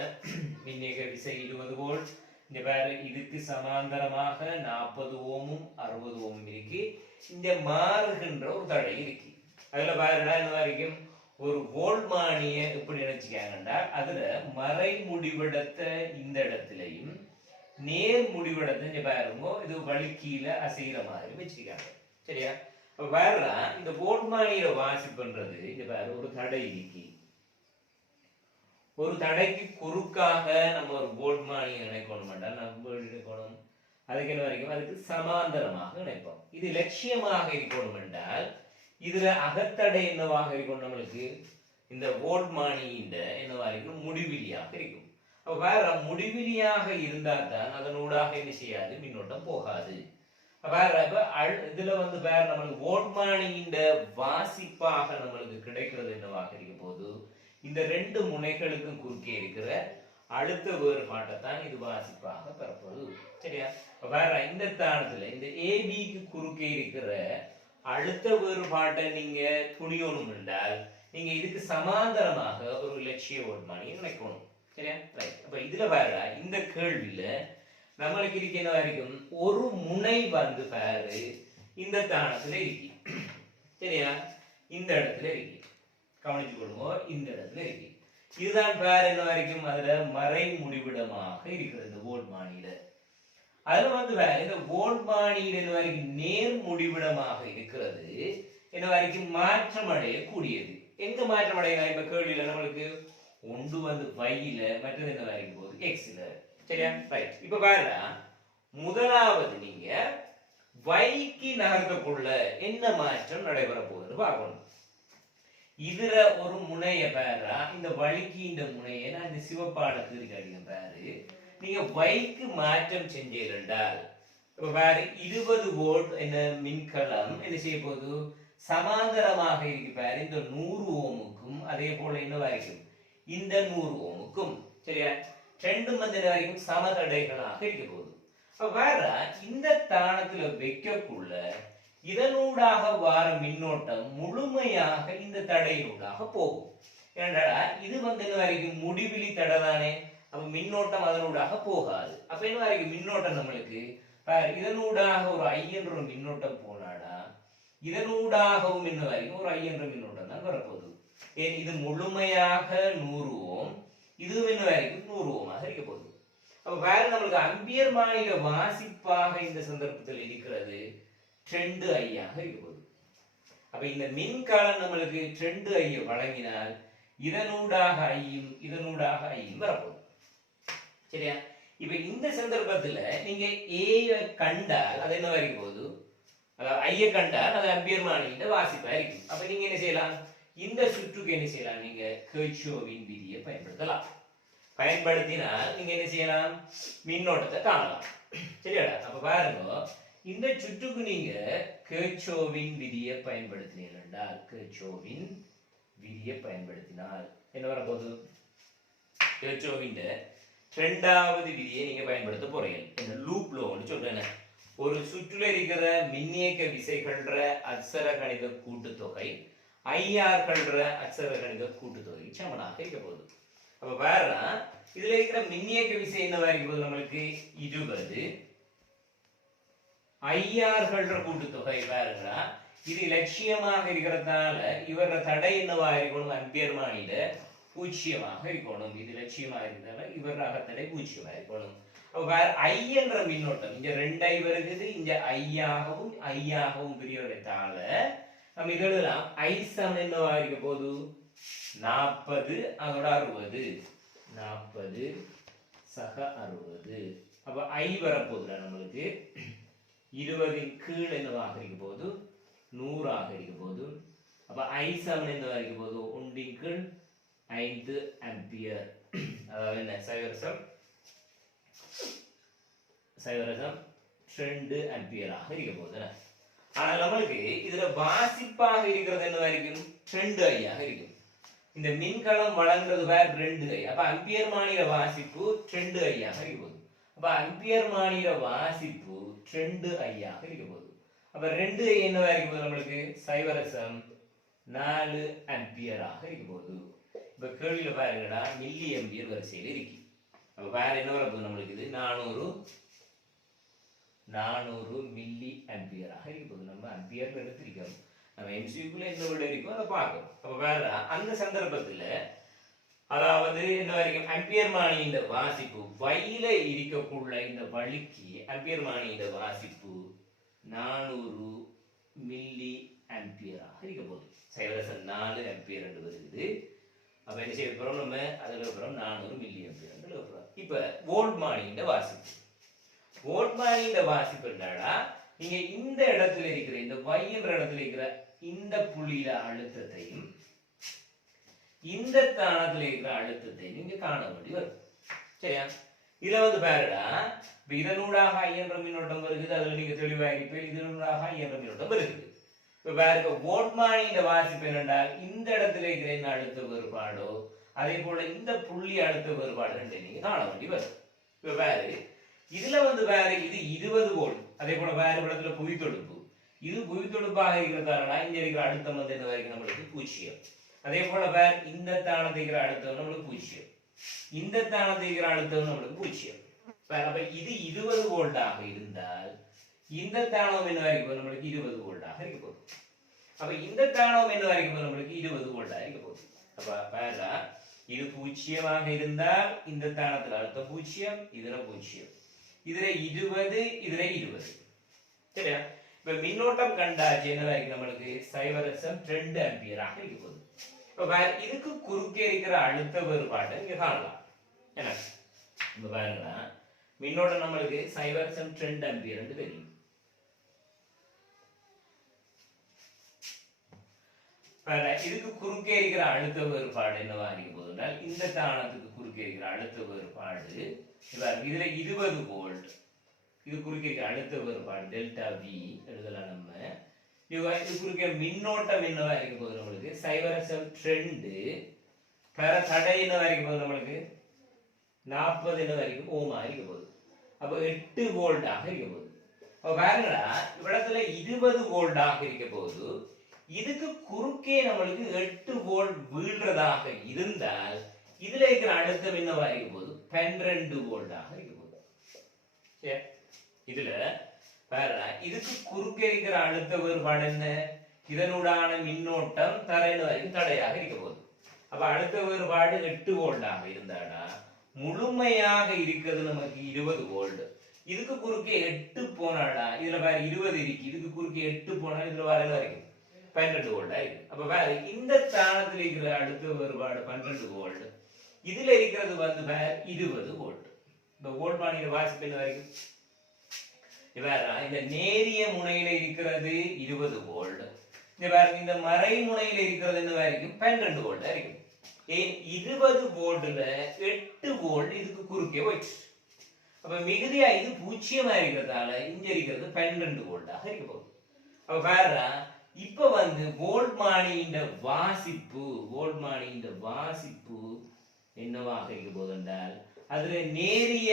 மின்னியக்க விசை 20 வோல்ட். இந்த பாரு இதுக்கு சமாந்தரமாக 40 ஓமும் 60 ஓமும் இருக்கு. இந்த மாறுகின்ற ஒரு தடை இருக்கு. அதுல பாருடா என்ன வரைக்கும் ஒரு வோல்ட்மானிய எப்படி நினைச்சுக்காங்கன்னா அதுல மறை முடிவிடத்தை இந்த இடத்துலயும் நேர் முடிவிடத்தை இங்க பாருங்க இது வழுக்கியில அசைகிற மாதிரி வச்சுக்காங்க. சரியா? வேற இந்த வோல்ட்மானியில வாசிப்புன்றது இங்க பாரு ஒரு தடை இருக்கு. ஒரு தடைக்கு குறுக்காக நம்ம ஒரு வோல்ட்மானியை இணைக்கணும் வேண்டாம், நம்ம இணைக்கணும். அதுக்கு என்ன வரைக்கும் அதுக்கு சமாந்தரமாக இணைப்போம். இது லட்சியமாக இருக்கணும் என்றால் இதுல அகத்தடை என்னவாக இருக்கும் நம்மளுக்கு இந்த வோல்ட்மானியின் என்னவா இருக்கும் முடிவிலியாக இருக்கும். அப்ப வேற முடிவிலியாக இருந்தால் தான் அதனூடாக என்ன செய்யாது மின்னோட்டம் போகாது. வேற இதுல வந்து வேற நம்மளுக்கு வோல்ட்மானியின் வாசிப்பாக நம்மளுக்கு கிடைக்கிறது என்னவாக இருக்கும் போது இந்த 2 முனைகளுக்கும் குறுக்கே இருக்கிற அழுத்த வேறுபாட்டை தான் இது வாசிப்பாக பெறப்போகுது. சரியா? வேற இந்த தானத்துல இந்த ஏபிக்கு குறுக்கே இருக்கிற அழுத்த வேறுபாட்டை நீங்க துணியணும் என்றால் நீங்க இதுக்கு சமாந்தரமாக ஒரு இலட்சிய ஓட்மானியை நினைக்கணும். சரியா? ரைட். அப்ப இதுல வேற இந்த கேள்வியில நம்மளுக்கு இருக்க என்ன வரைக்கும் ஒரு முனை வந்து பாரு இந்த தானத்துல இருக்கு. சரியா? இந்த இடத்துல இருக்கு, கவனிச்சு கொள்ளுங்க. இந்த இடத்துல இருக்கு. இதுதான் பேர் என்ன வரைக்கும் அதுல மறை முடிவிடமாக இருக்கிறது இந்த ஓட்மானியில. அதுல வந்து வேற இந்த ஓட்மானியில என்ன வரைக்கும் நேர் முடிவிடமாக இருக்கிறது என்ன வரைக்கும் மாற்றம் அடையக்கூடியது. எங்க மாற்றம் அடையலாம்? இப்ப கேள்வியில நம்மளுக்கு ஒன்று வந்து வையில, மற்றது என்ன வரைக்கும் போகுது எக்ஸ்ல. சரியா? ரைட். இப்ப பாருங்க, முதலாவது நீங்க வைக்கு நகர்த்தக்குள்ள என்ன மாற்றம் நடைபெற போகுதுன்னு பார்க்கணும். இதுல ஒரு முனைய பாரா, இந்த வழிக்கு இந்த முனையை நான் இந்த சிவப்பாடத்துக்கு இருக்க பாரு, நீங்க வைக்கு மாற்றம் செஞ்சீர்கள். இப்ப பாரு 20 வோல்ட் என்ன மின்கலம் என்ன செய்ய போகுது, சமாந்தரமாக இருக்கு பாரு இந்த 100 ஓமுக்கும் அதே போல என்ன வரைக்கும் இந்த 100 ஓமுக்கும். சரியா? ரெண்டும் வந்து என்ன வரைக்கும் சமதடைகளாக இருக்க போகுது. அப்ப வேற இந்த தானத்துல வைக்கக்குள்ள இதனூடாக வார மின்னோட்டம் முழுமையாக இந்த தடையினூடாக போகும். ஏன்னா இது வந்து என்ன வரைக்கும் முடிவிலி தடை தானே. அப்ப மின்னோட்டம் அதனூடாக போகாது. அப்ப என்ன வரைக்கும் மின்னோட்டம் நம்மளுக்கு இதனூடாக ஒரு I என்ற மின்னோட்டம் போனாடா இதனூடாகவும் என்ன வரைக்கும் ஒரு I என்ற மின்னோட்டம் தான் வரப்போகுது. ஏன் இது முழுமையாக 100 ஓம், இதுவும் என்ன வரைக்கும் 100 ஓமாக இருக்க போகுது. அப்ப வேற நம்மளுக்கு அம்பியர் மாநில வாசிப்பாக இந்த சந்தர்ப்பத்தில் இருக்கிறது 2I ஆக இருக்க போகுது. அப்ப இந்த மின்காலம் நம்மளுக்கு 2I வழங்கினால் இதனூடாக ஐயும் இதனூடாக ஐயும் வரப்போகுது. சரியா? இப்ப இந்த சந்தர்ப்பத்துல நீங்க ஏ கண்டால் அது என்ன வரைக்கும் போகுது, அதாவது ஐய கண்டால் அது அம்பியர் மானியின் வாசிப்பா இருக்கும். அப்ப நீங்க என்ன செய்யலாம், இந்த சுற்றுக்கு என்ன செய்யலாம், நீங்க கிர்ச்சோவின் விதியை பயன்படுத்தலாம். பயன்படுத்தினால் நீங்க என்ன செய்யலாம், மின்னோட்டத்தை காணலாம். சரியாடா? அப்ப பாருங்க, இந்த சுற்றுக்கு நீங்க கிர்ச்சோவின் விதியை பயன்படுத்தினீர்கள் என்றால், கிர்ச்சோவின் விதியை பயன்படுத்தினால் என்ன வரப்போகுது, கிர்ச்சோவின் இரண்டாவது விதியை நீங்க பயன்படுத்த போறீங்க. இந்த லூப் லோன்னு சொல்றேன். ஒரு சுற்றுல இருக்கிற மின்னியக்க விசைகள்ற அட்சர கணித கூட்டுத்தொகை ஐஆர்கள்ற அட்சர கணித கூட்டுத்தொகை சமனாக இருக்க போகுது. அப்ப வேற இதுல இருக்கிற மின்னியக்க விசை என்னவா இருக்க போகுது, நம்மளுக்கு 20 ஐஆர்கள்ற கூட்டுத்தொகை வேறா. இது லட்சியமாக இருக்கிறதால இவர தடை என்னவா இருக்கணும், அம்பியர் மானியில 0 இருக்கணும். இது லட்சியமா இருந்தால இவர் அகத்தடை 0 இருக்கணும். அப்ப வேற I என்ற மின்னோட்டம் இங்க 2I வருகிறது, இங்க I ஆகவும் பிரிவடைத்தால நம்ம இது எழுதலாம். I சமம் என்னவா இருக்க போகுது 40 அதோட 60 40 சக 60. அப்ப I வரப்போகுதுல நம்மளுக்கு 20 கீழ் என்னவாக இருக்க போகுது 100 ஆக இருக்க போகுது. அப்ப I சமம் என்னவா இருக்க போகுது 1 கீழ் 5 ஆம்பியர். அதாவது என்ன சைவரசம் 2 ஆம்பியராக இருக்க போகுது. ஆனால் நம்மளுக்கு இதுல வாசிப்பாக இருக்கிறது என்ன வரைக்கும் 2I ஆக இருக்கும். இந்த மின்கலம் வழங்குறது வேற 2I. அப்ப அம்பியர் மானிட வாசிப்பு 2I ஆக இருக்க போகுது. அப்ப அம்பியர் மானிட வாசிப்பு 2I ஆக இருக்க போகுது. அப்ப 2I என்னவா இருக்க போகுது, நம்மளுக்கு சைவரசம் 4 ஆம்பியராக இருக்க போகுது. இப்ப கேள்வியில பாருங்கடா, மில்லி ஆம்பியர் வரிசையில் இருக்கு. அப்ப வேற என்ன வரப்போகுது, நம்மளுக்கு இது 400 மில்லி ஆம்பியராக இருக்க போகுது. நம்ம ஆம்பியர்ல எடுத்திருக்கோம், நம்ம எம்சிக்குள்ள என்ன விட இருக்கோ அதை பார்க்கணும். அப்ப வேற அந்த சந்தர்ப்பத்துல அதாவது என்ன வரைக்கும் அம்பியர் மானியின் வாசிப்பு வயில இருக்கக்குள்ள இந்த வழிக்கு அம்பியர் மானியின் வாசிப்பு 400 மில்லி ஆம்பியராக இருக்க போகுது. சைவரசம் 4 ஆம்பியர் என்று வருகிறது. அப்ப என்ன செய்ய போறோம், நம்ம அதுல அப்புறம் 400 மில்லி ஆம்பியர் என்று எழுதுறோம். இப்ப வோல்ட்மானியின் வாசிப்பு, வோல்ட்மானியின் வாசிப்பு என்னடா, நீங்க இந்த இடத்துல இருக்கிற இந்த y என்ற இடத்துல இருக்கிற இந்த புள்ளியில அழுத்தத்தையும் இந்த தானத்துல இருக்கிற அழுத்தத்தையும் நீங்க காண வேண்டி வரும். சரியா? இதுல வந்து பாருடா, இதனூடாக I என்ற மின்னோட்டம் வருகிறது, அதுல நீங்க தெளிவா இருப்பீங்க. இதனூடாக I என்ற மின்னோட்டம் வருகிறது. இப்ப பாருங்க, வோல்ட்மானியின் வாசிப்பு என்னென்றால் இந்த இடத்துல இருக்கிற என்ன அழுத்த வேறுபாடோ அதே போல இந்த புள்ளி அழுத்த வேறுபாடு ரெண்டு நீங்க காண வேண்டி வரும். இப்ப வேறு இதுல வேற இது 20 வோல்ட். அதே போல வேற இடத்துல புவித்தொடுப்பு, இது புவித்தொடுப்பாக இருக்கிறதால இங்க இருக்கிற அழுத்தம் என்ன வரைக்கும் நம்மளுக்கு 0. அதே போல வேற இந்த தானத்தை இருக்கிற அழுத்தம் நம்மளுக்கு 0, இந்த தானத்தை இருக்கிற அழுத்தம் நம்மளுக்கு 0. அப்ப இது 20 வோல்ட்டாக இருந்தால் இந்த தானம் என்ன வரைக்கும் நம்மளுக்கு 20 வோல்ட்டாக இருக்க போகுது. அப்ப இந்த தானம் என்ன வரைக்கும் நம்மளுக்கு 20 வோல்ட்டாக இருக்க போகுது. அப்ப பாருங்க, இது 0 இருந்தால் இந்த தானத்துல அழுத்தம் 0, இதுல 0, இதுல 20, இதுல 20. சரியா? இப்ப மின்னோட்டம் கண்டாச்சு என்ன வரைக்கும் நம்மளுக்கு 0.2 ஆம்பியராக இருக்க போகுது. இப்ப இதுக்கு குறுக்கே இருக்கிற அழுத்த வேறுபாடு இங்க காணலாம். என்ன இப்ப பாருங்க, மின்னோட்டம் நம்மளுக்கு 0.2 ஆம்பியர் என்று தெரியும். இதுக்கு குறுக்கே இருக்கிற அழுத்த வேறுபாடு என்னவா இருக்க போகுதுன்னா, இந்த தானத்துக்கு குறுக்கே இருக்கிற அழுத்த வேறுபாடு இதுல 20 வோல்ட், இது குறுக்கே இருக்கிற அழுத்த வேறுபாடு டெல்டா வி எழுதலாம் நம்ம. இது குறுக்கே மின்னோட்டம் என்னவா இருக்க போகுது நம்மளுக்கு 0.2 தடை என்னவா இருக்க போகுது நம்மளுக்கு 40 என்ன வரைக்கும் ஓமா இருக்க போகுது. அப்ப 8 வோல்ட்டாக இருக்க போகுது. அப்ப பாருங்களா, இவ்விடத்துல 20 வோல்ட்டாக இருக்க போகுது. இதுக்கு குறுக்கே நம்மளுக்கு 8 வோல்ட் வீழ்றதாக இருந்தால் இதுல இருக்கிற அழுத்தம் என்னவா இருக்க போகுது 12 வோல்ட்டாக இருக்க போகுது. சரி, இதுல பாருங்க, இதுக்கு குறுக்கே இருக்கிற அழுத்த வேறுபாடு என்ன, இதனூடான மின்னோட்டம் தரையில வரைக்கும் தடையாக இருக்க போகுது. அப்ப அழுத்த வேறுபாடு 8 வோல்ட்டாக இருந்தாடா முழுமையாக இருக்கிறது நமக்கு 20 வோல்ட். இதுக்கு குறுக்கே 8 போனாடா இதுல வேற 20 இருக்கு, இதுக்கு குறுக்கே 8 போனா இதுல வேற என்ன இருக்கு 12 வோல்ட் இருக்கு. அப்ப வேற இந்த ஸ்தானத்துல இருக்கிற அழுத்த வேறுபாடு 12 வோல்ட், இதுல இருக்கிறது வேற 20 வோல்ட். இந்த வோல்ட் மானியோட வாசிப்பு என்ன வரைக்கும் வேற இந்த நேரிய முனையில இருக்கிறது 20 வோல்ட், இந்த வேற இந்த மறை முனையில இருக்கிறது என்ன வரைக்கும் 12 வோல்ட் இருக்கு. 20 வோல்ட்ல 8 வோல்ட் இதுக்கு குறுக்கே போயிடுச்சு. அப்ப மிகுதியா இது 0 இருக்கிறதால இங்க இருக்கிறது 12 வோல்ட்டாக இருக்க போகுது. அப்ப பாருங்க, இப்ப வோல்ட்மானியின் வாசிப்பு என்னவாக இருக்க போகுது என்றால், அதுல நேரிய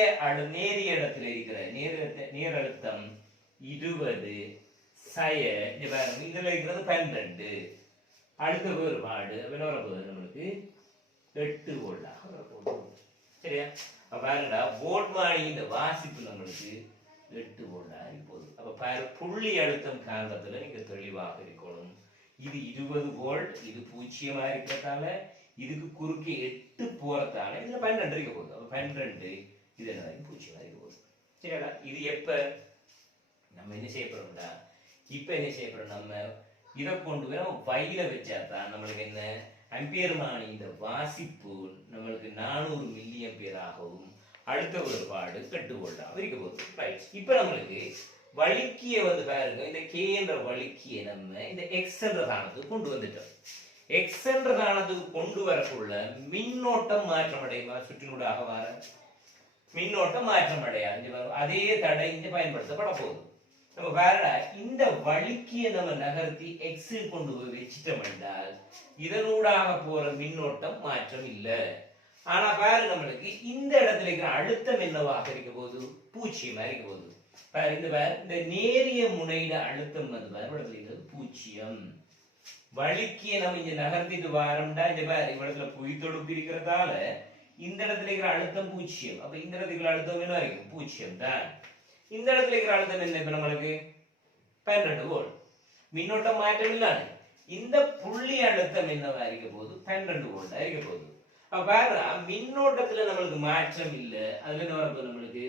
இடத்துல இருக்கிற நேர் அழுத்தம் 20 இதுல இருக்கிறது 12, அடுத்த வேறுபாடு என்ன வரப்போகுது நம்மளுக்கு 8 வோல்ட்டாக வரப்போகுது. சரியா? பாருங்க, வோல்ட்மானியின் வாசிப்பு நம்மளுக்கு 8 வோல்ட்டாக இருக்க போகுது. அப்ப பாரு, புள்ளி அழுத்தம் காரணத்துல நீங்க தெளிவாக இருக்கணும். இது 20 வோல்ட், இது 0 இருக்கிறதால இதுக்கு குறுக்கே 8 போறதால இதுல 12 இருக்க போகுது. அப்ப 12 இது என்ன 0 இருக்க போகுது. சரியா? இது எப்ப நம்ம என்ன செய்ய போறோம்டா, இப்ப என்ன செய்ய போறோம், நம்ம இதை கொண்டு போய் நம்ம வயல வச்சாதான் நம்மளுக்கு என்ன ஆம்பியர் மானியின் வாசிப்பு நம்மளுக்கு 400 மில்லி ஆம்பியர் ஆகவும் அடுத்த வேறுபாடு 8 வோல்ட்டாக இருக்க போகுது. ரைட், இப்ப நம்மளுக்கு வலிக்கிய பாருங்க, இந்த கே என்ற வலிக்கிய நம்ம இந்த எக்ஸ் என்ற தானத்துக்கு கொண்டு வந்துட்டோம். எக்ஸ் என்ற தானத்துக்கு கொண்டு வரக்குள்ள மின்னோட்டம் மாற்றம் அடையுமா, சுற்றினூடாக வர மின்னோட்டம் மாற்றம் அடையாது. அதே தடை இங்க பயன்படுத்தப்பட போகுது. நம்ம வேற இந்த வலிக்கிய நம்ம நகர்த்தி எக்ஸில் கொண்டு போய் வச்சிட்டோம் என்றால் இதனூடாக போற மின்னோட்டம் மாற்றம் இல்லை. ஆனா பாரு, நம்மளுக்கு இந்த இடத்துல இருக்கிற அழுத்தம் என்னவாக இருக்க போகுது 0 இருக்க போகுது. இந்த நேரிய முனையில அழுத்தம் இடத்துல 0. வலிக்கிய நம்ம இங்க நகர்த்திட்டு வாரம்டா, இந்த பாரு இடத்துல புவித்தொடுப்பு இருக்கிறதால இந்த இடத்துல இருக்கிற அழுத்தம் 0. அப்ப இந்த இடத்துல இருக்கிற அழுத்தம் என்ன வரைக்கும் 0 தான். இந்த இடத்துல இருக்கிற அழுத்தம் என்ன, இப்ப நம்மளுக்கு 12 வோல்ட், மின்னோட்டம் மாற்றம் இல்லாது. இந்த புள்ளி அழுத்தம் என்னவா இருக்க போகுது 12 வோல்ட் இருக்க போகுது. அப்ப பாரு, மின்னோட்டத்துல நம்மளுக்கு மாற்றம் இல்லை. அதுல என்ன வரப்போகுது நம்மளுக்கு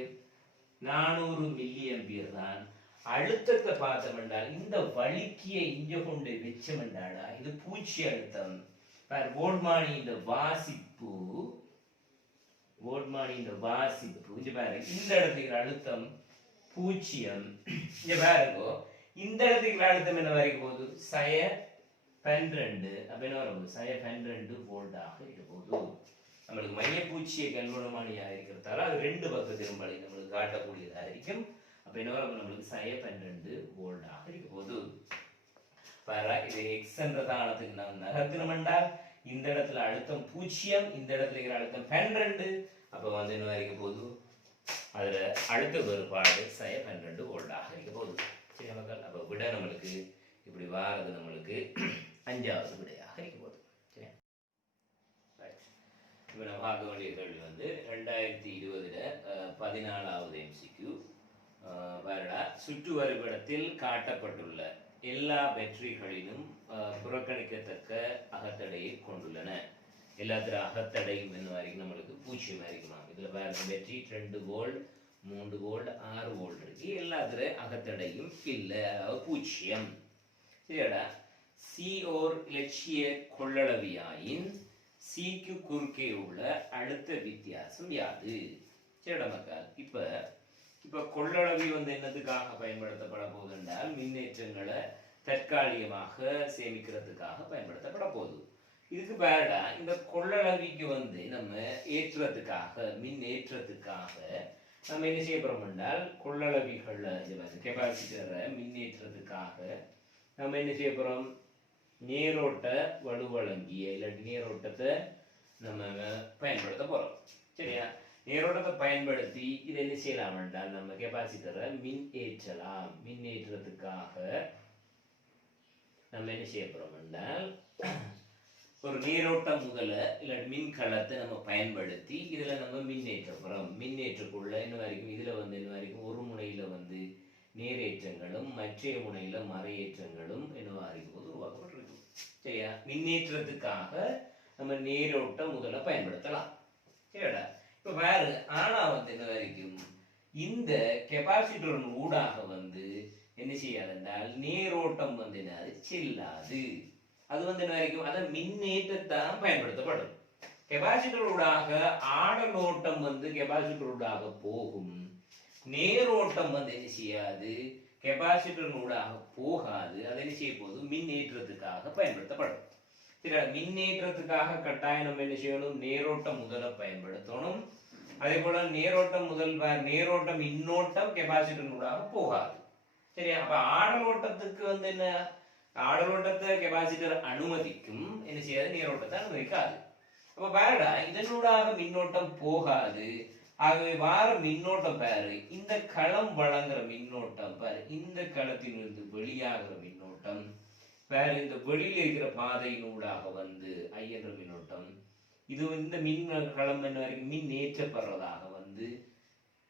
400 மில்லி ஆம்பியர் தான். அழுத்தத்தை பார்த்தோம்னா இந்த வலிக்கிய இங்க கொண்டு வச்சோம்டாடா இது 0 அழுத்தம். வோல்ட்மானியின் வாசிப்பு இங்க பாருங்க, இந்த இடத்துக்கு அழுத்தம் 0. இங்க பாருங்க, இந்த இடத்துக்கு அழுத்தம் என்ன வரைக்கும் போகுது 12. அப்ப என்ன வரும் 12 வோல்ட்டாக இருக்க போகுது. நம்மளுக்கு மையப்பூச்சியை கண்கொணமானியா இருக்கிறதால அது 2 பக்க திரும்பலை நம்மளுக்கு காட்டக்கூடியதா இருக்கும். அப்ப என்ன வரும் நம்மளுக்கு 12 வோல்ட்டாக இருக்க போகுது. பாரு, இது எக்ஸ் என்ற தானத்துக்கு நாம் நகர்த்தினோம் என்றால் இந்த இடத்துல அழுத்தம் 0, இந்த இடத்துல இருக்கிற அழுத்தம் 12. அப்ப வந்து என்ன இருக்க போகுது, அதுல அழுத்த வேறுபாடு 12 வோல்டாக இருக்க போகுது. சரி மக்கள், அப்ப விட நம்மளுக்கு இப்படி வாரது நம்மளுக்கு 5வது விடையாக இருக்க போகுது. சரி, இப்போ நம்ம பார்க்க வேண்டிய கேள்வி வந்து 2020 14வது MCQ. பாருடா, சுற்று வரைபடத்தில் காட்டப்பட்டுள்ள எல்லா பேட்டரிகளிலும் புறக்கணிக்கத்தக்க அகத்தடையை கொண்டுள்ளன. எல்லாத்துல அகத்தடையும் என்ன வரைக்கும் நம்மளுக்கு 0 வரைக்குமாம். இதுல பாருங்க, பேட்டரி 2 வோல்ட் 3 வோல்ட் 6 வோல்ட் இருக்கு. எல்லாத்துல அகத்தடையும் இல்லை, அதாவது 0. சரியாடா, சி ஓர் இலட்சிய கொள்ளளவியாயின் சிக்கு குறுக்கே உள்ள அழுத்த வித்தியாசம் யாது? சரிடா மக்கள், இப்ப கொள்ளளவி வந்து என்னதுக்காக பயன்படுத்தப்பட போகுது என்றால் மின்னேற்றங்களை தற்காலிகமாக சேமிக்கிறதுக்காக பயன்படுத்தப்பட போகுது. இதுக்கு பேரடா இந்த கொள்ளளவிக்கு வந்து நம்ம ஏற்றத்துக்காக மின் ஏற்றத்துக்காக நம்ம என்ன செய்ய போறோம் என்றால் கொள்ளளவிகள் கெபாசிட்டரை மின்னேற்றத்துக்காக நம்ம என்ன செய்ய போறோம், நேரோட்ட வலுவழங்கிய இல்லாட்டி நேரோட்டத்தை நம்ம பயன்படுத்த போறோம். சரியா, நேரோட்டத்தை பயன்படுத்தி இதை என்ன செய்யலாம் என்றால் நம்ம கெபாசிட்டரை மின் ஏற்றலாம். மின் ஏற்றத்துக்காக நம்ம என்ன செய்ய போறோம் என்றால் ஒரு நீரோட்டம் முதல இல்லாட்டி மின்கலத்தை நம்ம பயன்படுத்தி இதுல நம்ம மின்னேற்ற போறோம். மின்னேற்றக்குள்ள என்ன வரைக்கும் இதுல வந்து என்ன வரைக்கும் ஒரு முனையில வந்து நேரேற்றங்களும் மற்ற முனையில மறையேற்றங்களும் என்னவா இருக்கும் போது உருவாக்கப்பட்டிருக்கும். சரியா, மின்னேற்றத்துக்காக நம்ம நேரோட்டம் முதல்ல பயன்படுத்தலாம். சரியாடா, இப்ப வேறு ஆனா வந்து என்ன வரைக்கும் இந்த கெபாசிட்டர் ஊடாக வந்து என்ன செய்யாது என்றால் நேரோட்டம் வந்து என்ன செல்லாது. அது வந்து என்ன வரைக்கும் அத மின்னேற்றத்தான் பயன்படுத்தப்படும். கெபாசிட்டர் ஊடாக ஆடலோட்டம் வந்து கெபாசிட்டர் ஊடாக போகும், நேரோட்டம் வந்து என்ன செய்யாது, கெபாசிட்டர் ஊடாக போகாது. அதை என்ன செய்ய போது மின்னேற்றத்துக்காக பயன்படுத்தப்படும். சரி, மின்னேற்றத்துக்காக கட்டாயம் நம்ம என்ன செய்யணும், நேரோட்டம் முதல்ல பயன்படுத்தணும். அதே போல நேரோட்டம் நேரோட்டம் மின்னோட்டம் கெபாசிட்டர் ஊடாக போகாது. சரியா, அப்ப ஆடலோட்டத்துக்கு வந்து என்ன, ஆடலோட்டத்தை கெபாசிட்டர் அனுமதிக்கும், என்ன செய்யாது, நேரோட்டத்தை அனுமதிக்காது. அப்ப பாருடா, இதனூடாக மின்னோட்டம் போகாது. ஆகவே வார மின்னோட்டம் பாரு, இந்த களம் வழங்குற மின்னோட்டம் பாரு, இந்த களத்திலிருந்து வெளியாகிற மின்னோட்டம் பாரு, இந்த வெளியில் இருக்கிற பாதையினூடாக வந்து ஐ என்ற மின்னோட்டம், இது இந்த மின் களம் என்ன வரைக்கும் மின் ஏற்றப்படுறதாக வந்து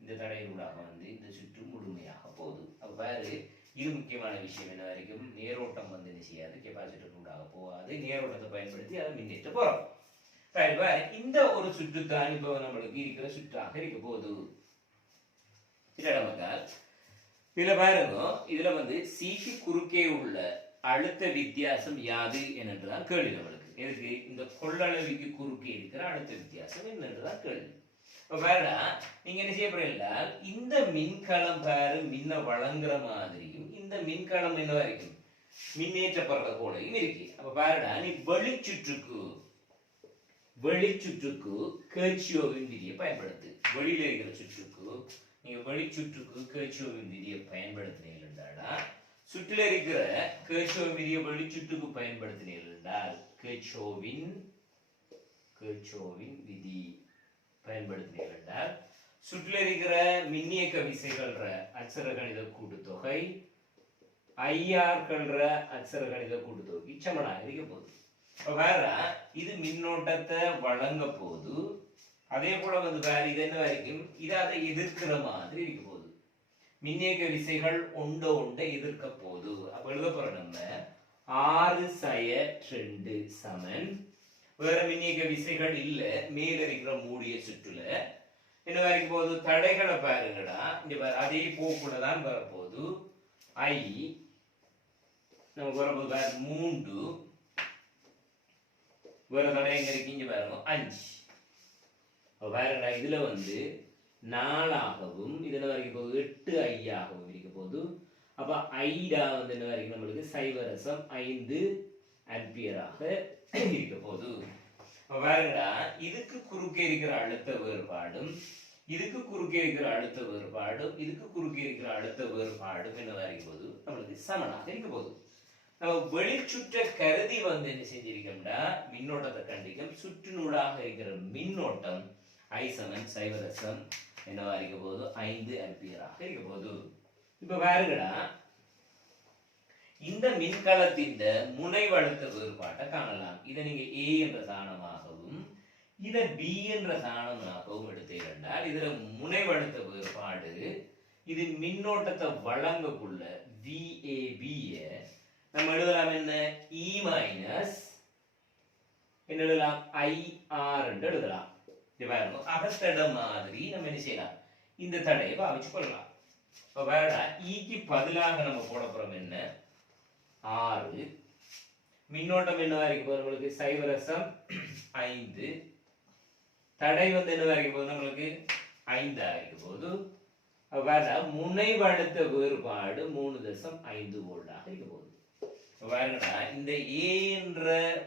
இந்த தடையினூடாக வந்து இந்த சுற்று முழுமையாக போகுது. அப்ப பாரு, இது முக்கியமான விஷயம். என்ன வரைக்கும் நேரோட்டம் வந்து என்ன செய்யாது, கெபாசிட்டர் ஊடாக போகாது. நேரோட்டத்தை பயன்படுத்தி அதை மின்னேற்ற போறோம். இந்த ஒரு சுற்று தான் இப்போ நம்மளுக்கு இருக்கிற சுற்றாக இருக்க போகுது. இதுல பாருங்க, இதுல வந்து சிக்கு குறுக்கே உள்ள அழுத்த வித்தியாசம் யாது என்றுதான் கேள்வி நம்மளுக்கு. எதுக்கு, இந்த கொள்ளளவிக்கு குறுக்கே இருக்கிற அழுத்த வித்தியாசம் என்னன்றதான் கேள்வி. இப்ப பாருடா, நீங்க என்ன செய்ய போறீங்க, இந்த மின்கலம் பாரு மின்ன வழங்குற மாதிரியும் இந்த மின்கலம் என்ன வரைக்கும் மின்னேற்றப்படுற போலையும் இருக்கு. அப்ப பாருடா, நீ வெளிச்சுற்றுக்கு கேர்ச்சியோவின் விதியை பயன்படுத்து. வெளியில இருக்கிற சுற்றுக்கு நீங்க வெளிச்சுற்றுக்கு கேர்ச்சியோவின் விதியை பயன்படுத்தினீங்கடா, சுற்றில இருக்கிற கேர்ச்சியோவின் விதியை வெளிச்சுற்றுக்கு பயன்படுத்தினீர்கள் கேர்ச்சியோவின் விதி பயன்படுத்தினீர்கள் சுற்றில இருக்கிற மின்னியக்க விசைகள்ற அச்சர கணித கூட்டுத்தொகை ஐஆர்கள்ற அச்சர கணித கூட்டுத்தொகை சமனாக இருக்க போகுது. வேற இது மின்னோட்டத்தை வழங்க போது, அதே போல வந்து வேற இது என்ன வரைக்கும் இது அதை எதிர்க்கிற மாதிரி இருக்க போகுது. மின்னியக்க விசைகள் ஒன்றை எதிர்க்க போது. அப்ப எழுத போற நம்ம 6/2 சமன், வேற மின்னியக்க விசைகள் இல்ல, மேல இருக்கிற மூடிய சுற்றுல என்ன வரைக்கும் போது தடைகளை பாருங்கடா, இங்க பாரு அதே போக்குள்ளதான் வரப்போகுது. ஐ நமக்கு வரப்போது 3, வேற தடை எங்க இருக்கு, இங்க பாருங்க 5. பாருங்கடா, இதுல வந்து 4ஆகவும் இதுல வரைக்கும் போது 8 ஆகவும் இருக்க போது. அப்ப ஐடா வந்து என்ன வரைக்கும் நம்மளுக்கு 0.5 ஆம்பியராக இருக்க போது. பாருங்கடா, இதுக்கு குறுக்கே இருக்கிற அழுத்த வேறுபாடும் இதுக்கு குறுக்கே இருக்கிற அழுத்த வேறுபாடும் இதுக்கு குறுக்கே இருக்கிற அழுத்த வேறுபாடும் என்ன வரைக்கும் போது நம்மளுக்கு சமனாக இருக்க போகுது. நம்ம வெளிச்சுற்ற கருதி வந்து என்ன செஞ்சிருக்கோம்னா மின்னோட்டத்தை கண்டிக்கும். சுற்றினூடாக இருக்கிற மின்னோட்டம் I7 என்னவா இருக்க போது 5 ஆம்பியராக இருக்க போது. இப்ப பாருங்கடா, இந்த மின்கலத்தின் முனைவழுத்த வேறுபாட்டை காணலாம். இதை நீங்க A என்ற சாணமாகவும் இதை B என்ற சாணமாகவும் எடுத்தீர்கள். இதுல முனைவழுத்த வேறுபாடு இது மின்னோட்டத்தை வழங்கக்குள்ள VAB நம்ம எழுதலாம் என்ன E மைனஸ் என்ன எழுதலாம் IR என்று எழுதலாம். அகத்தட மாதிரி நம்ம என்ன செய்யலாம், இந்த தடையை பாவிச்சு கொள்ளலாம். இப்ப வேற ஈக்கு பதிலாக நம்ம போட போறோம் என்ன 6, மின்னோட்டம் என்னவா இருக்க போது நம்மளுக்கு 0.5, தடை வந்து என்னவா இருக்க போது நம்மளுக்கு 5 இருக்க போது. வேற முனைவழுத்த வேறுபாடு 3.5 வோல்டாக இருக்க போகுது. பாருங்கடா, இந்த A என்ற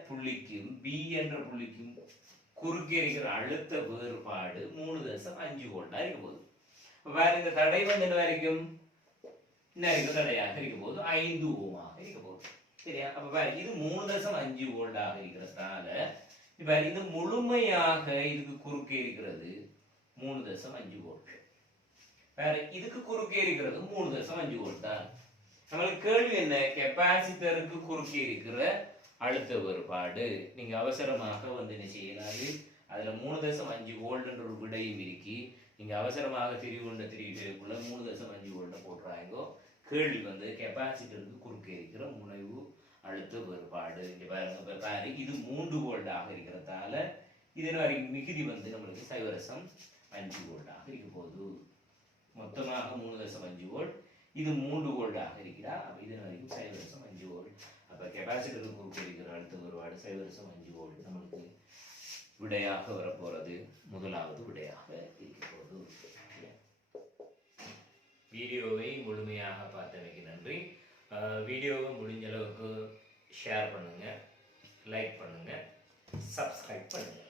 புள்ளிக்கும் B என்ற புள்ளிக்கும் குறுக்கே இருக்கிற அழுத்த வேறுபாடு 3.5 வோல்டா இருக்க போகுது. வேற இந்த தடை வந்து என்ன வரைக்கும் என்ன இருக்க தடையாக இருக்க போது 5 ஓமாக இருக்க போகுது. சரியா? அப்ப பாரு, இது 3.5 வோல்டாக இருக்கிறதால இப்ப இது முழுமையாக இதுக்கு குறுக்கே இருக்கிறது 3.5 வோல்ட். வேற இதுக்கு குறுக்கே இருக்கிறது 3.5 வோல்ட் தான். நம்மளுக்கு கேள்வி என்ன, கெப்பாசிட்டருக்கு குறுக்கே இருக்கிற அழுத்த வேறுபாடு. நீங்க அவசரமாக வந்து என்ன செய்யலாது, அதுல 3.5 வோல்ட் என்ற ஒரு விடையும் இருக்கி நீங்க அவசரமாக திரிவுக்குள்ள 3.5 வோல்ட் போட்டுறாங்க. கேள்வி வந்து கெப்பாசிட்டருக்கு குறுக்கே இருக்கிற முனைவு அழுத்த வேறுபாடு. பாரு, இது 3 வோல்டாக இருக்கிறதால இதன் வரைக்கும் மிகுதி வந்து நம்மளுக்கு 0.5 வோல்டாக இருக்க போகுது. மொத்தமாக 3.5 வோல்ட், இது 3 வோல்டாக இருக்கிறா. அப்ப இதன் வரைக்கும் 0.5 வோல்ட். அப்ப கெப்பாசிட்டருக்கு குறுக்கே இருக்கிற அழுத்த வேறுபாடு 0.5 வோல்ட் நம்மளுக்கு விடையாக வரப்போறது முதலாவது விடையாக இருக்க போகுது. வீடியோவை முழுமையாக பார்த்தமைக்கு நன்றி. வீடியோவை முடிஞ்ச அளவுக்கு ஷேர் பண்ணுங்க, லைக் பண்ணுங்க, சப்ஸ்கிரைப் பண்ணுங்க.